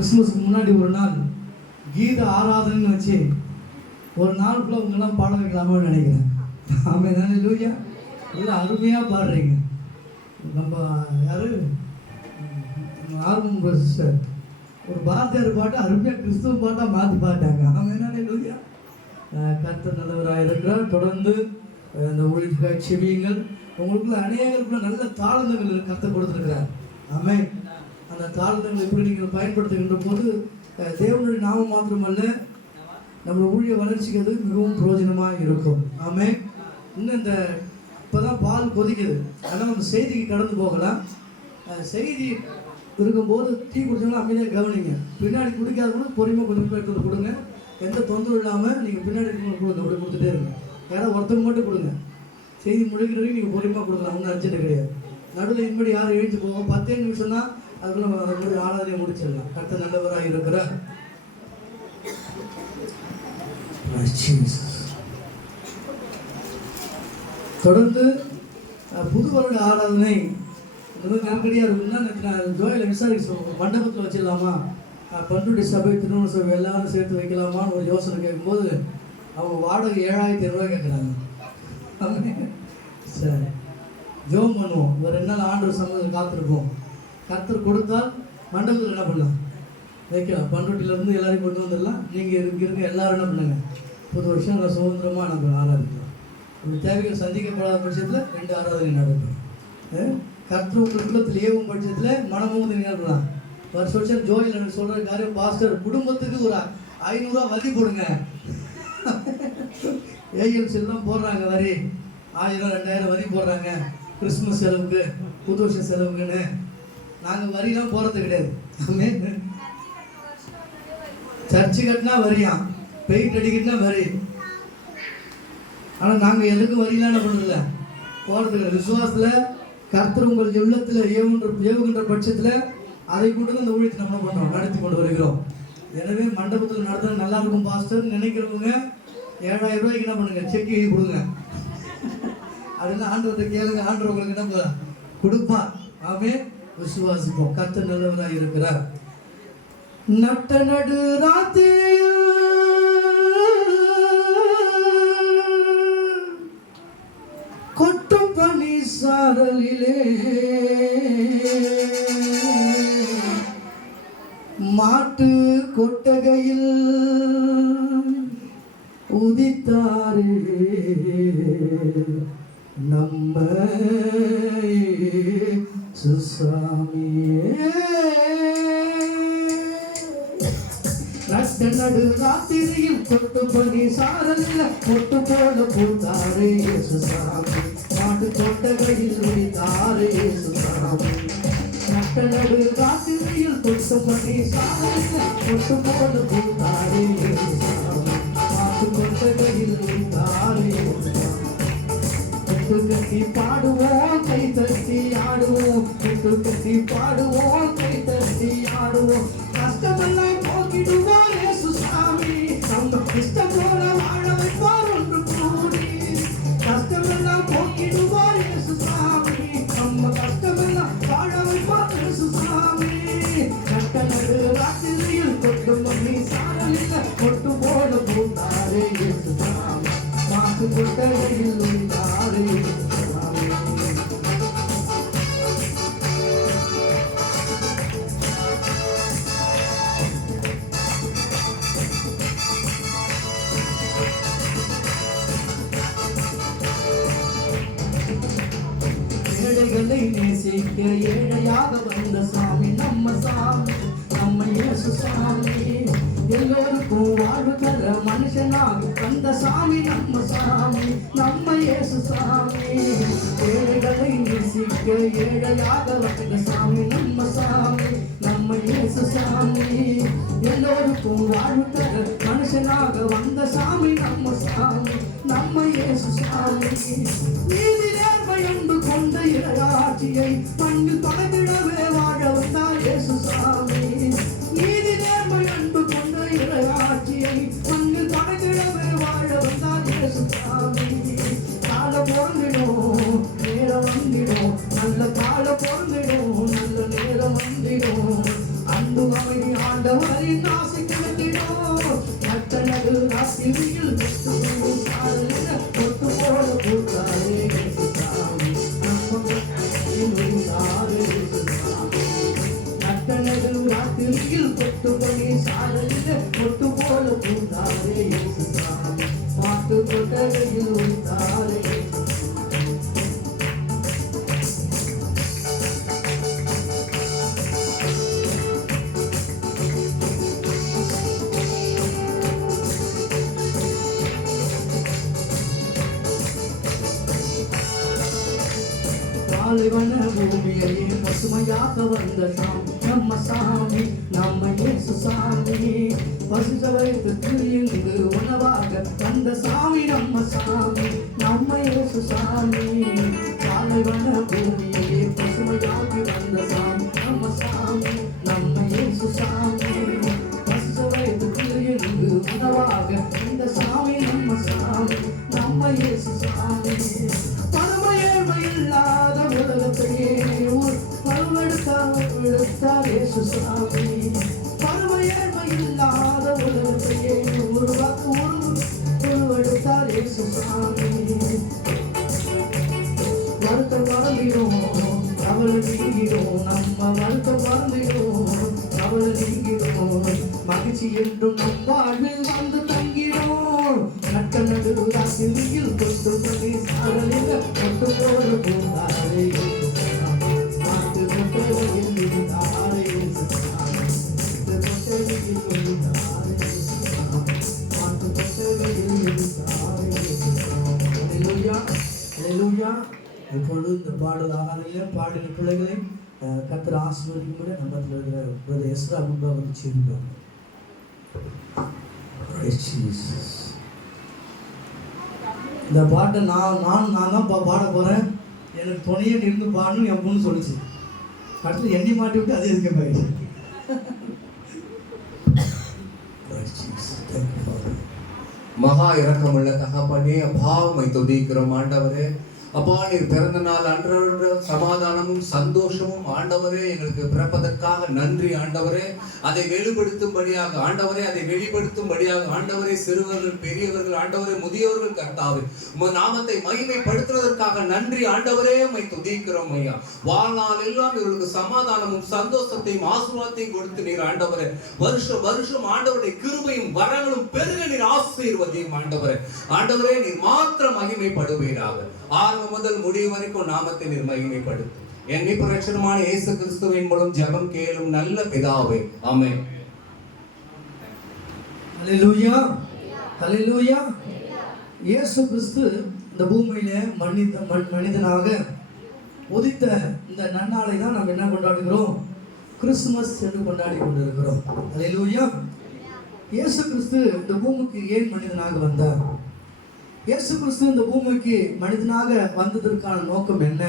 கிறிஸ்துமஸ்க்கு முன்னாடி ஒரு நாள் கீத ஆராதனைன்னு வச்சு ஒரு நாள் ஃபுல்லாக உங்கெல்லாம் பாட வைக்கலாமான்னு நினைக்கிறேன். ஆமாம் தானே லூயா, எல்லாம் அருமையாக பாடுறீங்க. நம்ம யார் ஆர்வம் சிஸ்டர் ஒரு பாரதியார் பாட்டு அருமையாக கிறிஸ்துவ பாட்டாக மாற்றி பாட்டாங்க. ஆமாம் தானே லூயா. கர்த்தர் நல்லவராக இருக்கிறார். தொடர்ந்து இந்த ஊழியத்துக்காக செவியுங்கள். உங்களுக்குள்ள அநேகருக்குள்ள நல்ல தாளந்தங்கள் கர்த்தர் கொடுத்துருக்கிறார். ஆமாம், அந்த தாளந்தங்களை எப்படி நீங்கள் பயன்படுத்துகின்ற போது தேவனுடைய நாமம் மாத்திரமல்ல நம்ம ஊழிய வளர்ச்சிக்கு அது மிகவும் பிரயோஜனமாக இருக்கும். ஆமாம், இன்னும் இந்த இப்போ தான் பால் கொதிக்குது, ஆனால் நம்ம செய்திக்கு கடந்து போகலாம். செய்தி இருக்கும்போது டீ குடிச்சாலும் அமைதியாக கவனிங்க. பின்னாடி குடிக்காத கூட பொறுமையாக கொஞ்சம் எடுத்து கொடுங்க. எந்த தொந்தரவு இல்லாமல் நீங்கள் பின்னாடி இருக்கணும் கொடுங்க. அப்படி கொடுத்துட்டே இருங்க. யாராவது ஒருத்தவங்க மட்டும் கொடுங்க. செய்தி முடிக்கிற வரைக்கும் நீங்கள் பொறுமையாக கொடுக்கலாம். ஒன்றும் அர்ஜென்ட் கிடையாது. நடுவில் இதுமாதிரி யாரும் எழுந்து போவோம் 10 நிமிஷம்னா அதுக்குள்ள நம்ம அதை மாதிரி ஆராதனையை முடிச்சிடலாம். கர்த்தர் நல்லவராக இருக்கிறார். தொடர்ந்து புது வருட ஆராதனை நெருக்கடியாக இருக்குன்னா நான் ஜோயில விசாரிக்க மண்டபத்தில் வச்சிடலாமா, பண்ருட்டி சபை திருமண சபை எல்லாரும் சேர்த்து வைக்கலாமான்னு ஒரு யோசனை கேட்கும்போது அவங்க வாடகை 7,500 கேட்குறாங்க. சரி, ஜோம் பண்ணுவோம். ஒரு 2 நாள் ஆண்டு சமூகத்தில் காத்திருப்போம். கர்த்தர் கொடுத்தால் மண்டபத்தில் என்ன பண்ணலாம், வைக்கலாம். பண்ருட்டியிலேருந்து எல்லாரையும் கொண்டு வந்துடலாம். நீங்கள் இருக்க எல்லாரும் என்ன பண்ணுங்க, புது வருஷம் நல்லா சுதந்திரமாக நம்ம ஆராதிக்கலாம். இந்த தேவைகள் சந்திக்கப்படாத பட்சத்தில் 2 ஆராதனை நடக்கும். கர்த்தர் உங்கள் உள்ளத்தில் ஏவும் பட்சத்தில் மனமும் என்ன பண்ணலாம். வருஷம் ஜோயில் எனக்கு சொல்கிற காரியம், பாஸ்டர் குடும்பத்துக்கு ஒரு 500 ரூபா வரி போடுங்க. ஏஎம்சி எல்லாம் போடுறாங்க வரி, 1000-2000 வரி போடுறாங்க கிறிஸ்துமஸ் செலவுக்கு புது வருஷம் செலவுக்குன்னு. நாங்கள் வரிலாம் போகிறது கிடையாது. சர்ச்சு கட்டினா வரியாம், பெயிண்ட் அடிக்கிட்டுனா வரி. ஆனால் நாங்கள் எதுக்கும் வரிலாம் என்ன பண்ணுறதில்ல, போகிறது கிடையாது. விசுவாசத்தில் கர்த்தர் உங்கள் உள்ளத்தில் ஏவுகின்ற பட்சத்தில் அதை கொண்டு அந்த ஊழியத்தை நம்ம பண்ணுறோம், நடத்தி கொண்டு வருகிறோம். எனவே மண்டபத்தில் நடத்துறது நல்லா இருக்கும் பாஸ்டர் நினைக்கிறவங்க 7,000 ரூபாய்க்கு என்ன பண்ணுங்க, செக் எழுதி கொடுங்க. அதெல்லாம் ஆண்டவர்கிட்ட கேளுங்க, ஆண்டவர் உங்களுக்கு என்ன கொடுப்பா. ஆமே, விசுவாசிப்போம். கர்த்தர் நல்லவராக இருக்கிறார். நட்ட நடு ராத்திரியில் கொட்டும் பனி சாரலிலே மாட்டு கொட்டகையில் உதித்தாரே நம்ம சுசாமியே. நட்ட நடு ராத்திரியில் கொட்டு பனி சாரல்ல கொட்டு போல பூத்தாரே சுசாமி. மாட்டு கொட்டகையில் உதித்தாரே சுசாமி. நட்ட நடு ராத்திரியில் கொட்டு பனி சாரல்ல கொட்டு போல பூத்தாரே சுசாமி. மாட்டு கொட்டகையில் உதித்தாரே சுசாமி. கட்டி பாடுவோம், கை தட்டி ஆடுவோம். கட்டி பாடுவோம், கை தட்டி ஆடுவோம். கஷ்டமெல்லாம் போக்கிடுவோம் இயேசு சாமி. நம்ம இஷ்டம் போல வாழ வைப்பார் ஒன்று கூடி. கஷ்டமெல்லாம் போக்கிடுவோம் இயேசு சாமி. நம்ம கஷ்டமெல்லாம் வாழ வைப்பார் இயேசு சாமி. கட்ட நடு ராத்திரியில் கொட்டு மணி சாரலில் கொட்டு போல பூத்தாரே இயேசு சாமி. மாட்டு கொட்டகையில் உண்டாரே சாமி. ஏழைகளை நேசிக்க ஏழையாக வந்த சாமி நம்ம சாமி, நம்ம இயேசு சாமி. எல்லோருக்கும் வாழ்வு தர மனுஷனாக வந்த சாமி நம்ம சாமி, நம்ம இயேசு சாமி. ஏழைகளை நேசிக்க ஏழையாக வந்த சாமி நம்ம சாமி, நம்ம இயேசு சாமி. எல்லோருக்கும் வாழ்வு தர மனுஷனாக வந்த சாமி நம்ம சாமி, நம்ம இயேசு சாமி. நீதி நேர்மை அன்பு கொண்ட இறையாட்சியை மண்ணில் படகிடவே வாழ வந்தார் இயேசு சாமி. நீதி நேர்மை அன்பு கொண்ட இறையாட்சியை மண்ணில் படகிடவே வாழ வந்தார் இயேசு சாமி. காலம் பொருந்திடும், நேரம் வந்திடும், நல்ல காலம் பொருந்திடும், நல்ல நேரம் வந்திடும். அன்பு அமைதி ஆண்டவரின் ஆசை கிடைத்திடும். நட்டனது ராசியில் தொட்டு போல பூத்தாரே சாமி, நட்டனது ராத்திரியில் தொட்டு போய் சாரலில் தொட்டு போல பூத்தாரே சாமி, பாட்டு கொட்டகையில் வைத்தாரே. பாலைவன பூமியையே பசுமையாக வந்த சாமி நம்ம சாமி, நம்ம இயேசு சாமி. பசுத வயிற்றுக்கு இங்கு உணவாக வந்த சாமி நம்ம சாமி, நம்ம இயேசு சாமி. பாலைவன பூமியையே பசுமையாகி வந்த சாமி நம்ம சாமி, நம்ம இயேசு சாமி. பசுத வயிற்றுக்கு இங்கு உணவாக வந்த சாமி நம்ம சாமி, நம்ம இயேசு சாமி. இல்லாத உலகத்தையே பருவெடுத்தார் இயேசு சாமி, பருவ இல்லாத உலகத்தையே உருவெடுத்தார் இயேசு சாமி. வருத்தம் வாழ்ந்திடும் அவளை நீங்கிடும், நம்ம வருத்தம் வாழ்ந்திடும் அவளை நீங்கிடும். மகிழ்ச்சி என்றும் நம் வாழ்வில் வந்து தங்கிடும். நட்ட நடு ராசியில் கொண்டு பண்ணி சாரலில் கொண்டு போல பூந்தாரே மாட்டு கொட்டையில் இருந்தாரே கொட்டையில் இருந்தாரே மாட்டு கொட்டையில் இருந்தாரே. அல்லேலூயா அல்லேலூயா. இப்பொழுது இந்த பாடல் ஆகாதையில பாடின பிள்ளைகளை கர்த்தர் ஆசீர்வதிக்கும்படி நம்மத்தில் இருக்கிற பிரதர் எஸ்ரா முன்பாக வந்து செய்கிறார். இந்த பாட்டை நான் தான் பாட போகிறேன், எனக்கு துணையே இருந்து பாடணும்னு என் பொண்ணு சொல்லிச்சு. அடுத்து எண்ணி மாட்டி விட்டு அது எதுக்கு போயிடுச்சு. மகா இரக்கமுள்ள தகப்பனே, அப்பாவை துதிக்கிறோம் ஆண்டவரே. அப்பா, நீர் பிறந்த நாள் அன்று சமாதானமும் சந்தோஷமும் ஆண்டவரே எங்களுக்கு பிறப்பதற்காக நன்றி ஆண்டவரே. அதை வெளிப்படுத்தும்படியாக ஆண்டவரே, அதை வெளிப்படுத்தும்படியாக ஆண்டவரே, சிறுவர்கள் பெரியவர்கள் ஆண்டவரே, முதியவர்கள் கர்த்தாவே உமது நாமத்தை மகிமைப்படுத்துவதற்காக நன்றி ஆண்டவரே. உம்மை துதிக்கிறோம் ஐயா. வாழ்நாள் எல்லாம் இவர்களுக்கு சமாதானமும் சந்தோஷத்தையும் ஆசீர்வாதத்தையும் கொடுத்து நீர் ஆண்டவரே, வருஷம் வருஷம் ஆண்டவருடைய கிருபையும் வரங்களும் பெருக நீர் ஆசீர்வதியும் ஆண்டவரே. ஆண்டவரே, நீர் மாத்திரம் மகிமைப்படுவீராக. ஆரம்பம் முதல் முடிவு வரைக்கும் நாமத்தை நீர் மகிமைப்படுத்தும். என் மீட்பரட்சகருமான இயேசு கிறிஸ்துவின் மூலம் ஜெபம் கேளும் நல்ல பிதாவே, ஆமென். அல்லேலூயா அல்லேலூயா. இயேசு கிறிஸ்து இந்த பூமியிலே மனிதனாக உதித்த இந்த நன்னாளை தான் நாம் என்ன கொண்டாடுகிறோம்? கிறிஸ்துமஸ் என்று கொண்டாடி கொண்டிருக்கிறோம். அல்லேலூயா. இயேசு கிறிஸ்து இந்த பூமிக்கு ஏன் மனிதனாக வந்தார்? இயேசு கிறிஸ்து இந்த பூமிக்கு மனிதனாக வந்ததற்கான நோக்கம் என்ன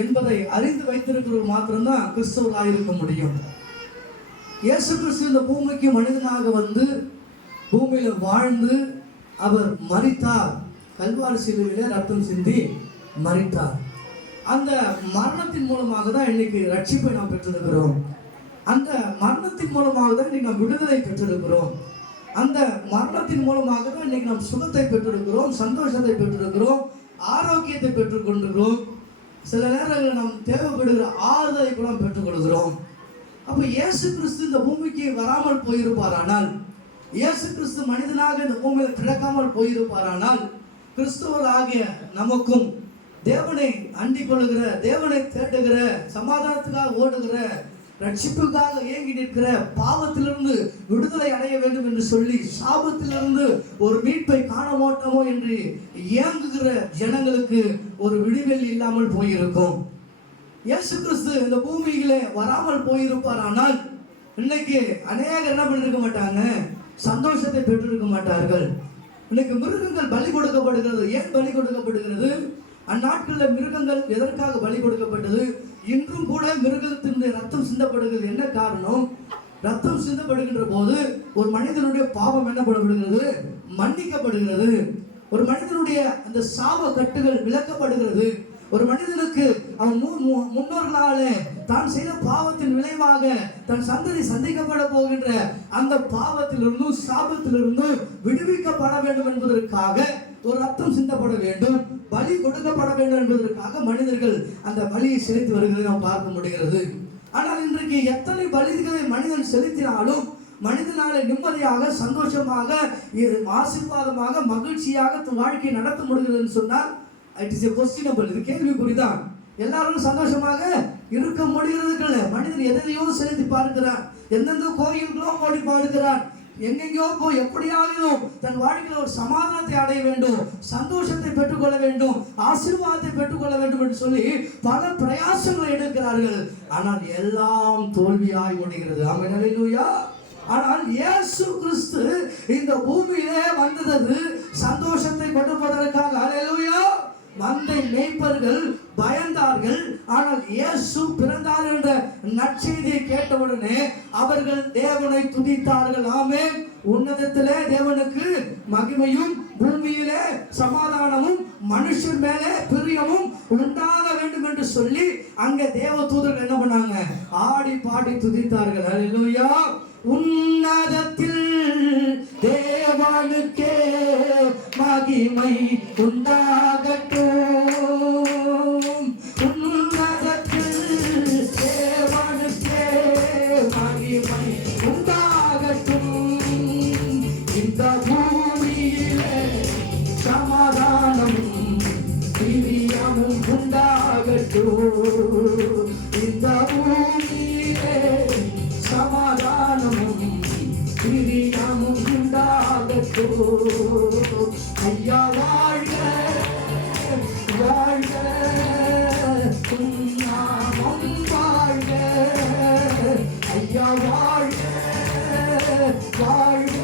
என்பதை அறிந்து வைத்திருக்கிறவர் மாத்திரம்தான் கிறிஸ்தவராக இருக்க முடியும். இயேசு கிறிஸ்து இந்த பூமிக்கு மனிதனாக வந்து பூமியில வாழ்ந்து அவர் மரித்தார். கல்வாரி சிலுவையிலே ரத்தம் சிந்தி மரித்தார். அந்த மரணத்தின் மூலமாக தான் இன்னைக்கு ரட்சிப்பை நாம் பெற்றிருக்கிறோம். அந்த மரணத்தின் மூலமாக தான் இன்னைக்கு நாம் விடுதலை பெற்றிருக்கிறோம். அந்த மரணத்தின் மூலமாக தான் இன்னைக்கு நாம் சுகத்தை பெற்றிருக்கிறோம், சந்தோஷத்தை பெற்றிருக்கிறோம், ஆரோக்கியத்தை பெற்றுக் கொண்டிருக்கிறோம். சில நேரங்களில் நாம் தேவைப்படுகிற ஆறுதலை கூட பெற்றுக்கொள்கிறோம். அப்போ இயேசு கிறிஸ்து இந்த பூமிக்கு வராமல் போயிருப்பாரானால், இயேசு கிறிஸ்து மனிதனாக இந்த பூமியில் பிறக்காமல் போயிருப்பாரானால், கிறிஸ்துவராகிய நமக்கும் தேவனை அண்டிக் கொள்ளுகிற, தேவனை தேடுகிற, சமாதானத்துக்காக ஓடுகிற, ரட்சிப்புக்காக ஏங்கி நிற்கிற, பாவத்திலிருந்து விடுதலை அடைய வேண்டும் என்று சொல்லி சாபத்திலிருந்து ஒரு மீட்பை காண மாட்டோமோ என்று ஏங்குகிற ஜனங்களுக்கு ஒரு விடுதலை இல்லாமல் போயிருக்கும். இயேசு கிறிஸ்து இந்த பூமியிலே வராமல் போயிருப்பாரானால் இன்னைக்கு அநேகர் என்ன பண்ணிருக்க மாட்டாங்க? சந்தோஷத்தை பெற்றிருக்க மாட்டார்கள். இன்னைக்கு மிருகங்கள் பலி கொடுக்கப்படுகிறது. ஏன் பலி கொடுக்கப்படுகிறது? அந்நாட்களில் மிருகங்கள் எதற்காக பலி கொடுக்கப்பட்டது? இன்றும் கூட மிருகத்தினுடைய ரத்தம் சிந்தப்படுகிறது. என்ன காரணம்? ரத்தம் சிந்தப்படுகின்ற போது ஒரு மனிதனுடைய பாவம் என்ன பண்ணப்படுகிறது? மன்னிக்கப்படுகிறது. ஒரு மனிதனுடைய அந்த சாப கட்டுகள் விலக்கப்படுகிறது. ஒரு மனிதனுக்கு அவன் முன்னோர்களாலே தான் செய்த பாவத்தின் விளைவாக தன் சந்ததி சந்திக்கப்பட போகின்ற அந்த பாவத்திலிருந்தும் சாபத்திலிருந்தும் விடுவிக்கப்பட வேண்டும் என்பதற்காக ஒரு ரத்தம் சிந்தப்பட வேண்டும், பலி கொடுக்கப்பட வேண்டும் என்பதற்காக மனிதர்கள் அந்த பலியை செலுத்தி வருகிறதை நாம் பார்க்க முடிகிறது. ஆனால் இன்றைக்கு எத்தனை பலிகளை மனிதன் செலுத்தினாலும் மனிதனாலே நிம்மதியாக சந்தோஷமாக ஆசீர்வாதமாக மகிழ்ச்சியாக வாழ்க்கையை நடத்த முடிகிறதுன்னு சொன்னால் இட் இஸ் எ கொஸ்டினபிள். இது கேள்விக்குறிதான். எல்லாரும் சந்தோஷமாக இருக்க முடிகிறதுக்குள்ள மனிதன் எதையோ செலுத்தி பார்க்கிறான், எந்தெந்த கோயில்களோ ஓடி பார்க்கிறான், எங்கெங்கோ போய் எப்படியாகிலும் தன் வாழ்க்கையில் ஒரு சமாதானத்தை அடைய வேண்டும், சந்தோஷத்தை பெற்றுக்கொள்ள வேண்டும், ஆசீர்வாதத்தை பெற்றுக்கொள்ள வேண்டும் என்று சொல்லி பல பிரயாசங்களை எடுக்கிறார்கள். ஆனால் எல்லாம் தோல்வியாய் முடிகிறது. ஆமென், அல்லேலூயா. ஆனால் இயேசு கிறிஸ்து இந்த பூமியிலே வந்தது சந்தோஷத்தை கொடுப்பதற்காக. அல்லேலூயா. மந்தை மேய்ப்பர்கள் பயந்தார்கள். ஆனால் இயேசு பிறந்தார் என்ற நற்செய்தியை கேட்டவுடனே அவர்கள் தேவனை துதித்தார்கள். ஆமென். உன்னதத்திலே தேவனுக்கு மகிமையும் பூமியிலே சமாதானமும் மனுஷன் மேலே பிரியமும் உண்டாக வேண்டும் என்று சொல்லி அங்கே தேவ தூதர்கள் என்ன பண்ணாங்க? ஆடி பாடி துதித்தார்கள். அல்லேலூயா. உன்னதத்தில் தேவனுக்கே மகிமை உண்டாகட்டும். உன்னதத்தில் தேவனுக்கே மகிமை உண்டாகட்டும். இந்த பூமியிலே சமாதானமும் பிரியமும் உண்டாகட்டும். இந்த பூமியிலே சமாதானமும் பிரியமும் உண்டாகட்டும். ஐயா வாழ்க வாழ்க, நாமம் வாழ்க. ஐயா வாழ்க வாழ்க,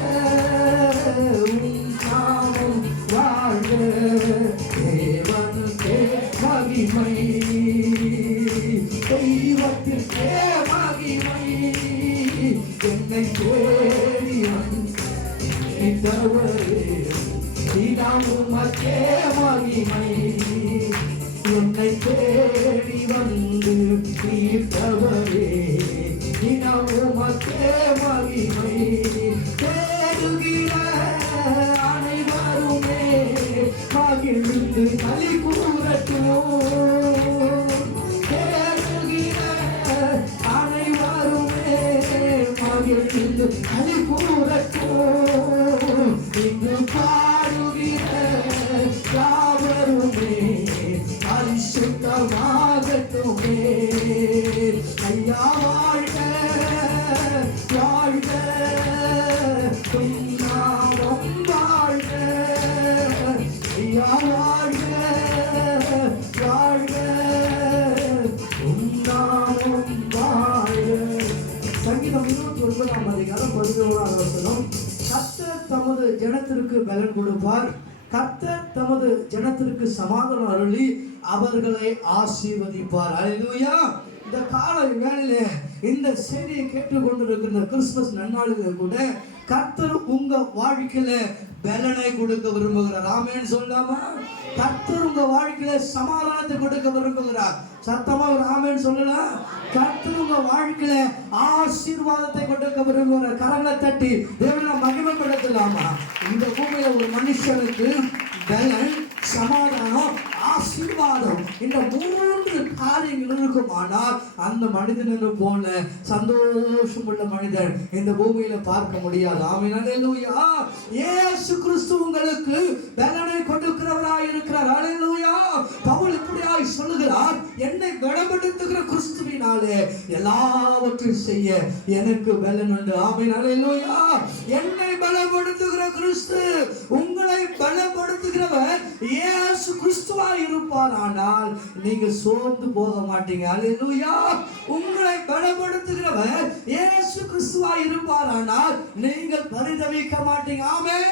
நாமம் வாழ்க. தேவனுக்கே மகிமை, தெய்வத்திற்கே மகிமை. என்னை தேடி வந்தவரே உமக்கே மகிமை. என்னை தேடி வந்து தீர்த்தவரே உமக்கே மகிமை. தேடுகிற அனைவருமே மகிழ்ந்து களி கூறட்டும். தேடுகிற அனைவருமே மகிழ்ந்து களி கூறட்டும். இங்கு பாடுகிற யாவருமே பரிசுத்தமாகட்டுமே. ஐயா வாழ்க வாழ்க, நாமம் வாழ்க. ஐயா வாழ்க வாழ்க, நாமம் வாழ்க. சங்கீதம் 29:11 கர்த்தர் தமது ஜனத்திற்கு பலன் கொடுப்பார், கர்த்தர் தமது ஜனத்திற்கு சமாதானம் அருளி அவர்களை ஆசீர்வதிப்பார். அல்லேலூயா. இந்த கால வேளையிலே இந்த செய்தியை கேட்டுக்கொண்டிருக்கிற கிறிஸ்துமஸ் நன்னாளிலே கூட கர்த்தர் உங்க வாழ்க்கையில பலனை கொடுக்க விரும்புகிறார். ஆமென் சொல்லாமா? கர்த்தர் உங்க வாழ்க்கையில சமாதானத்தை கொடுக்க விரும்புகிறார். சத்தமா ஒரு ஆமென் சொல்லலாம். கர்த்தர் உங்க வாழ்க்கையில ஆசீர்வாதத்தை கொடுக்க விரும்புகிறார். கரங்களை தட்டி தேவனை மகிமைப்படுத்தலாமா? இந்த பூமியில ஒரு மனுஷனுக்கு பலன், சமாதானம், ஆசீர்வாதம் இந்த 3 காரியங்கள் இருக்குமானால் அந்த மனிதனை போல சந்தோஷம் உள்ள மனிதன் இந்த பூமியில பார்க்க முடியாது. ஆமென், அல்லேலூயா. இயேசு கிறிஸ்து உங்களுக்கு பலனை கொடுக்கிறவராய் இருக்கிறார். அல்லேலூயா. பவுல் இப்படியாய் சொல்லுகிறார், என்னை பலப்படுத்துகிற கிறிஸ்துவினாலே எல்லாவற்றையும் செய்ய எனக்கு பலன் உண்டு. ஆமென், அல்லேலூயா. என்னை பலப்படுத்துகிற கிறிஸ்து, உங்களை பலப்படுத்துகிறவர் இயேசு கிறிஸ்துவாய் இருப்பார். ஆனால் நீங்கள் சோர்ந்து போக மாட்டீங்க. அல்லேலூயா. உங்களை பலப்படுத்துகிறவர் இயேசு கிறிஸ்துவாய் இருப்பார். ஆனால் நீங்கள் பரிதவிக்க மாட்டீங்க. ஆமென்.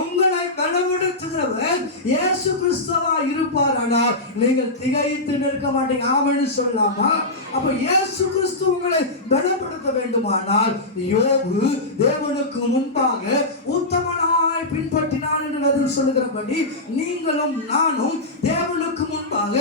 உங்களை பலப்படுத்துகிறவர் இயேசு கிறிஸ்துவாய் இருப்பார். ஆனால் நீங்கள் திகைத்து நிற்க மாட்டீங்க. ஆமென் சொல்லலாமா? அப்ப இயேசு கிறிஸ்து உங்களை பலப்படுத்த வேண்டுமானால் யோபு தேவனுக்கு முன்பாக உத்தமனாய் பின்பற்றினான் என்று வேதம் சொல்லுகிறபடி நீங்களும் நானும் தேவனுக்கு முன்பாக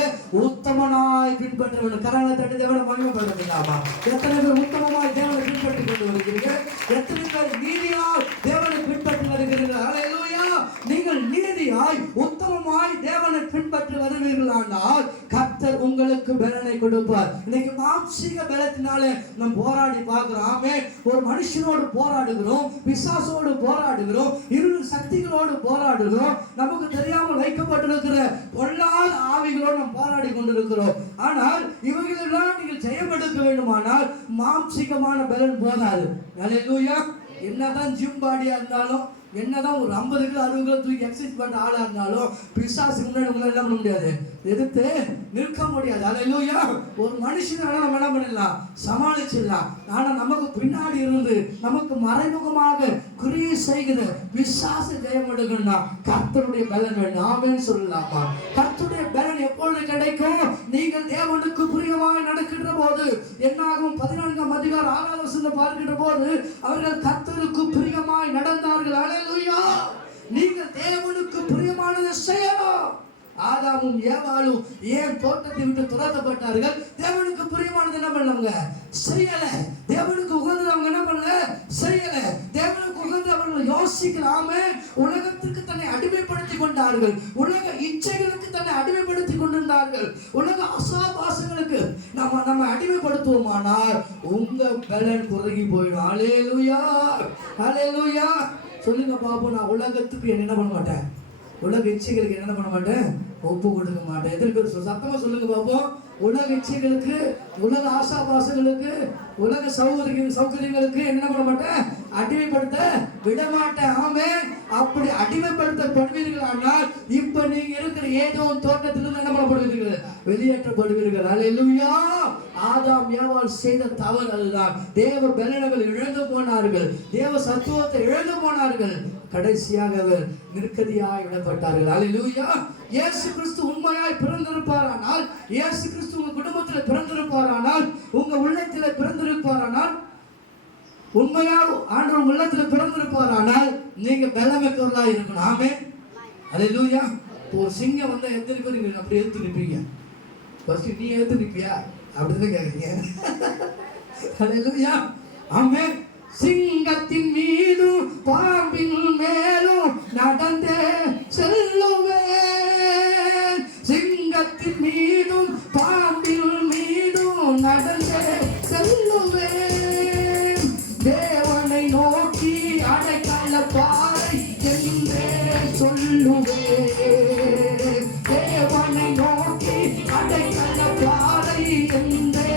உத்தமனாய் பின்பற்ற வேண்டும். கரங்களை தட்டி தேவனை மகிமைப்படுத்தலாமா? எத்தனை பேர் உத்தமமாய் தேவனை பின்பற்றி கொண்டு வருகிறீர்கள்? எத்தனை பேர் நீதியாய் தேவனை பின்பற்றி வருகிறீர்கள்? அல்லேலூயா! நீங்கள் நீதியாய் உத்தமமாய் தேவனை பின்பற்றி வருவீர்களானால் கர்த்தர் உங்களுக்கு பலனை கொடுப்பார். இன்னைக்கு மாம்சீக பலத்தினாலே நாம் போராடி பார்க்கிறோம். ஆமே, ஒரு மனுஷனோடு போராடுகிறோம், பிசாசோடு போராடுகிறோம், இருள் சக்திகளோடு போராடுகிறோம், நமக்கு தெரியாமல் வைக்கப்பட்டிருக்கிற பொல்லாத ஆவிகளோடு நாம் போராடி கொண்டிருக்கிறோம். ஆனால் இவைகளெல்லாம் நீங்கள் ஜெயம் எடுக்க வேண்டுமானால் மாம்சீகமான பலன் போதாது. அல்லேலூயா! என்னதான் ஜிம் பாடியா இருந்தாலும், என்னதான் ஒரு 50 கிலோ 60 கிலோ தூக்கி எக்ஸசைஸ் பண்ண ஆளா இருந்தாலும் பிசாசு முன்னாடி உங்களால் என்ன பண்ண முடியாது, எதிர்த்து நிற்க முடியாது. அல்லேலூயா! ஒரு மனுஷனால நம்ம என்ன பண்ணிடலாம், சமாளிச்சிடலாம். ஆனா நமக்கு பின்னாடி இருந்து நமக்கு மறைமுகமாக கிரியை செய்கிற பிசாசு ஜெயம் எடுக்கணும்னா கர்த்தருடைய பலன் வேண்டும். ஆமென் சொல்லலாமா? கர்த்தருடைய பலன் எப்பொழுது கிடைக்கும்? நீங்கள் தேவனுக்கு பிரியமாய் நடக்கின்ற போது. என்னாகும் 14ஆம் அதிகாரம் 6ஆவது வசனத்தை பார்க்கின்ற போது அவர்கள் கர்த்தருக்கு பிரியமாய் நடந்தார்கள். அல்லேலூயா! நீங்கள் தேவனுக்கு பிரியமானதை செய்யணும். ஆதாமும் ஏவாளும் ஏன் தோட்டத்தை விட்டு துரத்தப்பட்டார்கள்? தேவனுக்கு பிரியமானது என்ன பண்ணாங்க? செய்யல. தேவனுக்கு உகந்தவங்க என்ன பண்ணல? செய்யல. தேவனுக்கு உகந்தவர்கள் யோசிக்கலாமே, உலகத்திற்கு தன்னை அடிமைப்படுத்தி கொண்டார்கள், உலக இச்சைகளுக்கு தன்னை அடிமைப்படுத்தி கொண்டிருந்தார்கள், உலக அசாபாசங்களுக்கு நம்ம அடிமைப்படுத்துவோமானால் உங்க பலன் குறுகி போயிடும். அல்லேலூயா! அல்லேலூயா! சொல்லுங்க பாப்போம், நான் உலகத்துக்கு என்ன பண்ண மாட்டேன், உலக இச்சைகளுக்கு என்ன பண்ண மாட்டேன், ஒப்பு கொடுக்க மாட்டேன். எத்தனை பேர் சத்தமா சொல்லுங்க பாப்போம்? உலக இச்சைகளுக்கு, உலக ஆசாபாசங்களுக்கு, உலக சௌகரியங்களுக்கு என்ன பண்ண மாட்டேன், அடிமைப்படுத்த விட மாட்டேன். ஆமென். அப்படி அடிமைப்படுத்தப்படுவீர்கள் ஆனால் இப்ப நீங்க இருக்கிற ஏதோ தோட்டத்திலிருந்து என்ன பண்ணப்படுவீர்கள், வெளியேற்றப்படுவீர்கள். அல்லேலூயா! ஆதாம் ஏவாள் செய்த தவறு அதுதான். தேவ பலன்கள் இழந்து போனார்கள், தேவ சத்துவத்தை இழந்து போனார்கள், கடைசியாக அவர் நிர்கதியாய் விடப்பட்டார்கள். அல்லேலூயா! இயேசு கிறிஸ்து உண்மையாய் பிறந்திருப்பாரானால், இயேசு கிறிஸ்து உங்க குடும்பத்தில் பிறந்திருப்பாரானால், உங்க உள்ளத்தில் பிறந்திருப்பாரானால், உண்மையாக ஆண்டவர் உள்ளத்தில் பிறந்திருப்பாரானால் நீங்க பலமிக்கவர்களா இருக்கணும். ஆமென். அல்லேலூயா! ஒரு சிங்கம் வந்தா எத்தனை பேர் நீங்க அப்படி எடுத்து நிற்பீங்க? ஃபர்ஸ்ட் நீ எடுத்து நிற்பியா அப்படின்னு கேட்குறீங்க. அல்லேலூயா! ஆமென். சிங்கத்தின் மீதும் பாம்பின் மேலும் நடந்தே செல்லுவேன், சிங்கத்தின் மீதும் பாம்பின் மீதும் நடந்தே செல்லுவேன், தேவனை நோக்கி அடைக்கல பாறை என்றே சொல்லுவேன், தேவனை நோக்கி அடைக்கல பாறை என்றே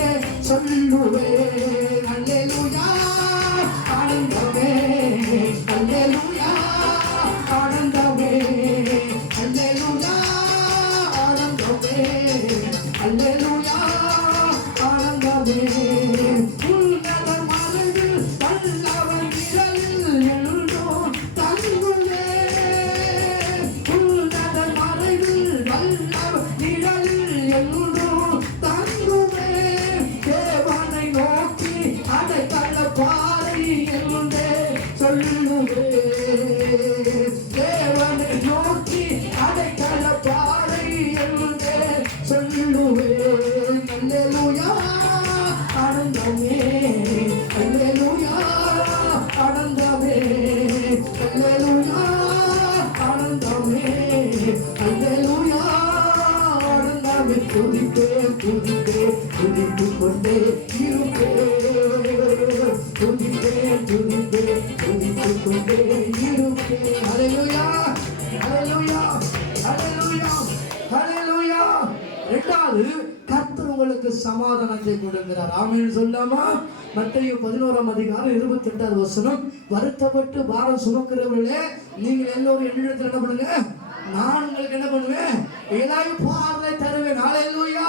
சொல்லுவேன். அல்லேலூயா! ஆனந்தமே, அல்லேலூயா! ஆனந்தமே, அல்லேலூயா! ஆனந்தமே, அல்லேலூயா! ஆனந்தமே. உன்னத மலையில் வல்லவன் நிழலில் எழுந்தோம் தங்குவேன், உன்னத மலையில் வல்லவன் நிழலில் எழுந்தோம் தங்குவேன், தேவனை நோக்கி அடைக்கல பாறை என்றே சொல்லுவேன், தேவனை நோக்கி அடைக்கல பாறை என்றே சொல்லுவேன். அல்லேலூயா! ஆனந்தமே, அல்லேலூயா! ஆனந்தமே, அல்லேலூயா! ஆனந்தமே, அல்லேலூயா! ஆனந்தமே. துதிப்பேன், துதிப்பேன், துதித்துக் கொண்டே இருப்பேன், துதிப்பேன், துதிப்பேன், துதித்துக் கொண்டே இருப்பேன். அல்லேலூயா! அல்லேலூயா! அல்லேலூயா! அல்லேலூயா! இரண்டாவது, கர்த்தர் உங்களுக்கு சமாதானத்தை கொடுக்கிறார். ஆமென் சொல்லாமா? மத்தேயு 11ஆம் அதிகாரம் 28வது வசனம், வருத்தப்பட்டு பாரம் சுமக்கிறவர்களே நீங்கள் எல்லோரும் என்னிடத்தில் என்ன பண்ணுங்க, நான் உங்களுக்கு என்ன பண்ணுவேன், இளைப்பாறுதலை தருவேன். அல்லேலூயா!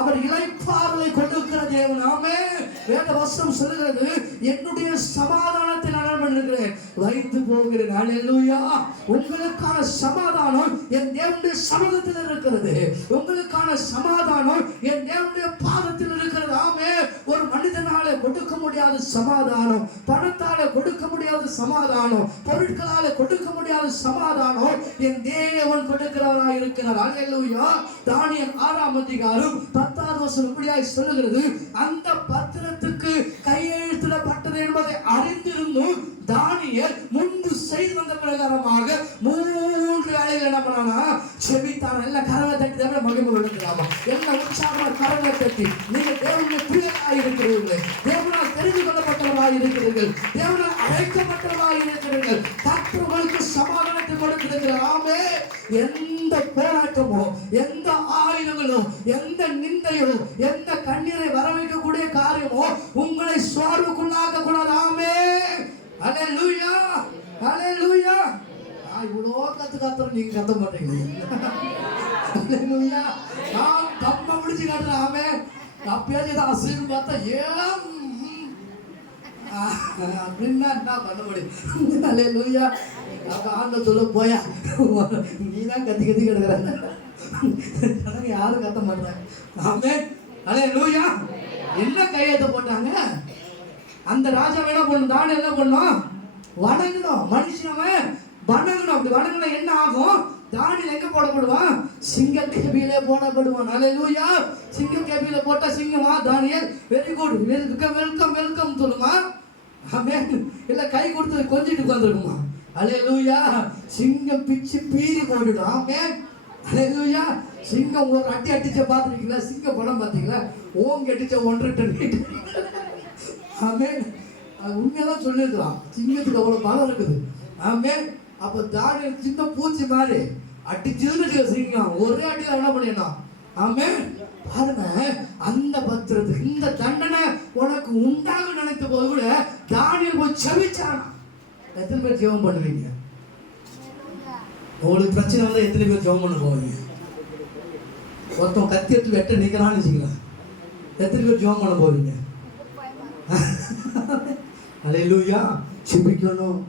அவர் இளைப்பாறுதலை கொடுக்கிற தேவன். ஆமென். வேத வசனம் சொல்லுகிறது, என்னுடைய சமாதானத்தை நான் பண்ணிருக்கிறேன், வைத்து போகிறேன். அல்லேலூயா. உங்களுக்கான சமாதானம் என் தேவனுடைய சமூகத்தில் இருக்கிறது. உங்களுக்கான சமாதானம் என் தேவனுடைய பாதத்தில் இருக்கிறது. ஆமே. ஒரு மனிதனால கொடுக்க முடியாத சமாதானம், பணத்தால கொடுக்க முடியாத சமாதானம், பொருட்களால கொடுக்க முடியாத சமாதானம் என் தேவன் கொடுக்கிறவராக இருக்கிறார். அல்லேலூயா. தானியேல் 6ஆம் அதிகாரம் 10வது வசனம் இப்படியாய் சொல்லுகிறது, அந்த பத்திரத்துக்கு கையெழுத்திடப்பட்டது என்பதை அறிந்திருந்தும் தானியேல் முன்பு செய்து வந்த பிரகாரமாக 3 வேளைகள் என்ன பண்ணானா, செபித்தான். எல்லாம் கரங்களை தட்டி தேவனை மகிமை விழுந்துடாமா, எல்லாம் உற்சாகமா கரங்களை தட்டி, நீங்க தேவனுடைய பிள்ளைகளாக இருக்கிறீர்கள், தேவனால் தெரிந்து கொள்ளப்பட்டவர்களாக இருக்கிறீர்கள், தேவனால் அழைக்கப்பட்டவர்களாக இருக்கிறீர்கள். கர்த்தர் உங்களுக்கு சமாதானத்தை கொடுத்திருக்கிறார். ஆமே. எந்த போராட்டமோ, எந்த ஆயுதங்களோ, எந்த நிந்தையோ, எந்த கண்ணீரை வரவைக்கக்கூடிய காரியமோ உங்களை சோர்வுக்குள்ளாக்க கூடாது. ஆமே. அல்லேலூயா. அல்லேலூயா. இவ்வளோ கத்துற நீங்க கத்த மாட்டீங்க. அல்லேலூயா. நான் கம்ம முடிச்சு காட்டுறேன். ஆமே. அப்பயாச்சும் ஏதாவது அசைன்னு பார்த்தா ஏன் அப்படின்னா என்ன பண்ண முடியும்? அல்லேலூயா. அப்ப ஆண்டவர் சொல்ல, போயா நீ தான் கத்தி கத்தி கிடக்குற, யாரும் கத்த மாட்டாங்க. ஆமே. அல்லேலூயா. என்ன கையெழுத்து போட்டாங்க? அந்த ராஜா என்ன பண்ணும், தானியேல் என்ன பண்ணும், வணங்கணும். மனுஷனவன் வணங்கணும். அப்படி வணங்கினா என்ன ஆகும்? தானியேல் எங்க போடப்படுவான்? சிங்க கேபியிலே போடப்படுவான். அல்லேலூயா. சிங்க கேபியில போட்டா சிங்கமா? Daniel very good, welcome welcome welcome சொல்லுமா? ஆமென். இல்ல கை கொடுத்து கொஞ்சிட்டு உட்கார்ந்துருக்குமா? அல்லேலூயா. சிங்கம் பிச்சு பீறி போட்டுடும். ஆமென். அல்லேலூயா. சிங்கம் ஒரு அடி அடிச்ச பார்த்துருக்கீங்களா? சிங்க படம் பார்த்தீங்களா? ஓங்கி அடிச்ச 1.5 டன். ஆமென். உண்மையெல்லாம் சொல்லியிருக்கலாம். சிங்கத்துக்கு அவ்வளவு பலம் இருக்குது. ஆமென். அப்ப தானியேல் சின்ன பூச்சி மாதிரி அடிச்சுன்னு சிங்கம் ஒரே அடியில் என்ன பண்ணிடணும். ஆமென். பாருங்க, அந்த பத்திரத்துக்கு இந்த தண்டனை உனக்கு உண்டாக நினைத்த போது கூட தானியேல் போய் செபிச்சானா. எத்தனை பேர் ஜெபம் பண்ணுவீங்க? உங்களுக்கு பிரச்சனை வந்தா எத்தனை பேர் ஜெபம் பண்ண போவீங்க? ஒருத்தன் கத்தி எடுத்து வெட்ட நிற்கிறான்னு வச்சுக்கலாம், எத்தனை பேர் ஜெபம் பண்ண போவீங்க? அல்லேலூயா. செபிக்கணும்.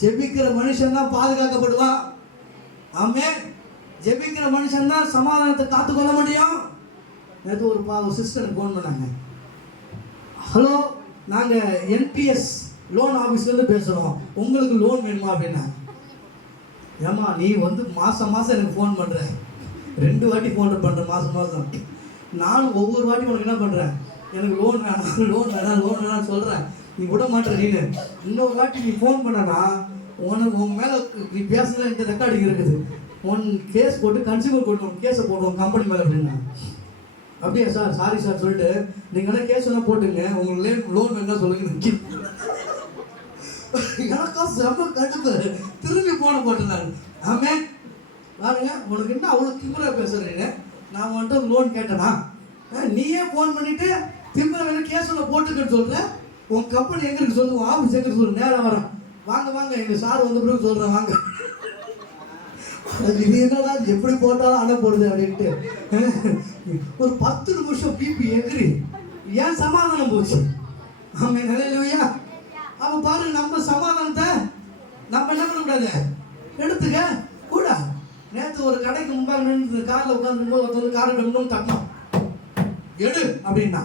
ஜெபிக்கிற மனுஷன் தான் பாதுகாக்கப்படுவா. ஆமென். ஜெபிக்கிற மனுஷன் தான் சமாதானத்தை காத்துக்கொள்ள முடியும். நேற்று ஒரு சிஸ்டர் ஃபோன் பண்ணாங்க, ஹலோ நாங்கள் என்பிஎஸ் லோன் ஆஃபீஸ்லேருந்து பேசுகிறோம், உங்களுக்கு லோன் வேணுமா அப்படின்னா. ஏம்மா நீ வந்து மாதம் எனக்கு ஃபோன் பண்ணுற, 2 வாட்டி ஃபோன் பண்ணுறேன் மாதம். நானும் ஒவ்வொரு வாட்டி உனக்கு என்ன பண்ணுறேன், எனக்கு லோன் வேணாம் சொல்கிறேன், நீ விட மாட்டேற. நீனு இன்னொரு வாட்டி நீ ஃபோன் பண்ணனா உனக்கு உன் மேலே நீ பேசுகிற இந்த ரெக்கார்டிங் இருக்குது, உன் கேஸ் போட்டு கன்சியூமர் கோர்ட்டில் கேஸை போடுவோம் கம்பெனி மேலே அப்படின்னா. அப்படியே சார் சாரி சார் சொல்லிட்டு நீங்கள் என்ன கேஸ் வேணால் போட்டுங்க, உங்களுக்கு லோன் வேணா சொல்லுங்க. எனக்கா செம்ம கடுப்பு, திரும்பி போன போட்டேன் நான். ஆமே. பாருங்க, உனக்கு என்ன அவ்வளோ திமுறை பேசுகிறீங்க, நான் வந்துட்டு லோன் கேட்டேனா? நீயே ஃபோன் பண்ணிவிட்டு திமுறை வேணும் கேஸ் ஒன்று போட்டுக்கன்னு சொல்கிறேன். உன் கம்பெனி எங்கே இருக்கு சொல்லு, உன் ஆஃபீஸ் எங்கே சொல்லு, நேரம் வரேன், வாங்க எங்கள் சார் வந்த பிறகு சொல்கிறேன் வாங்க. அது என்னடா எப்படி போட்டாலும் அணை போடுது அப்படின்ட்டு ஒரு 10 நிமிஷம் பிபி எகிரி ஏன் சமாதானம் போச்சு. ஆமே. அல்லேலூயா. அப்போ பாருங்க, நம்ம சமாதானத்தை நம்ம என்ன பண்ணக்கூடாது, எடுத்துக்க கூட. நேற்று ஒரு கடைக்கு முன்பாக நின்று காரில் உட்காந்துருக்கும்போது ஒருத்தர் காரை டம்னு தட்டணும், எடு அப்படின்னா.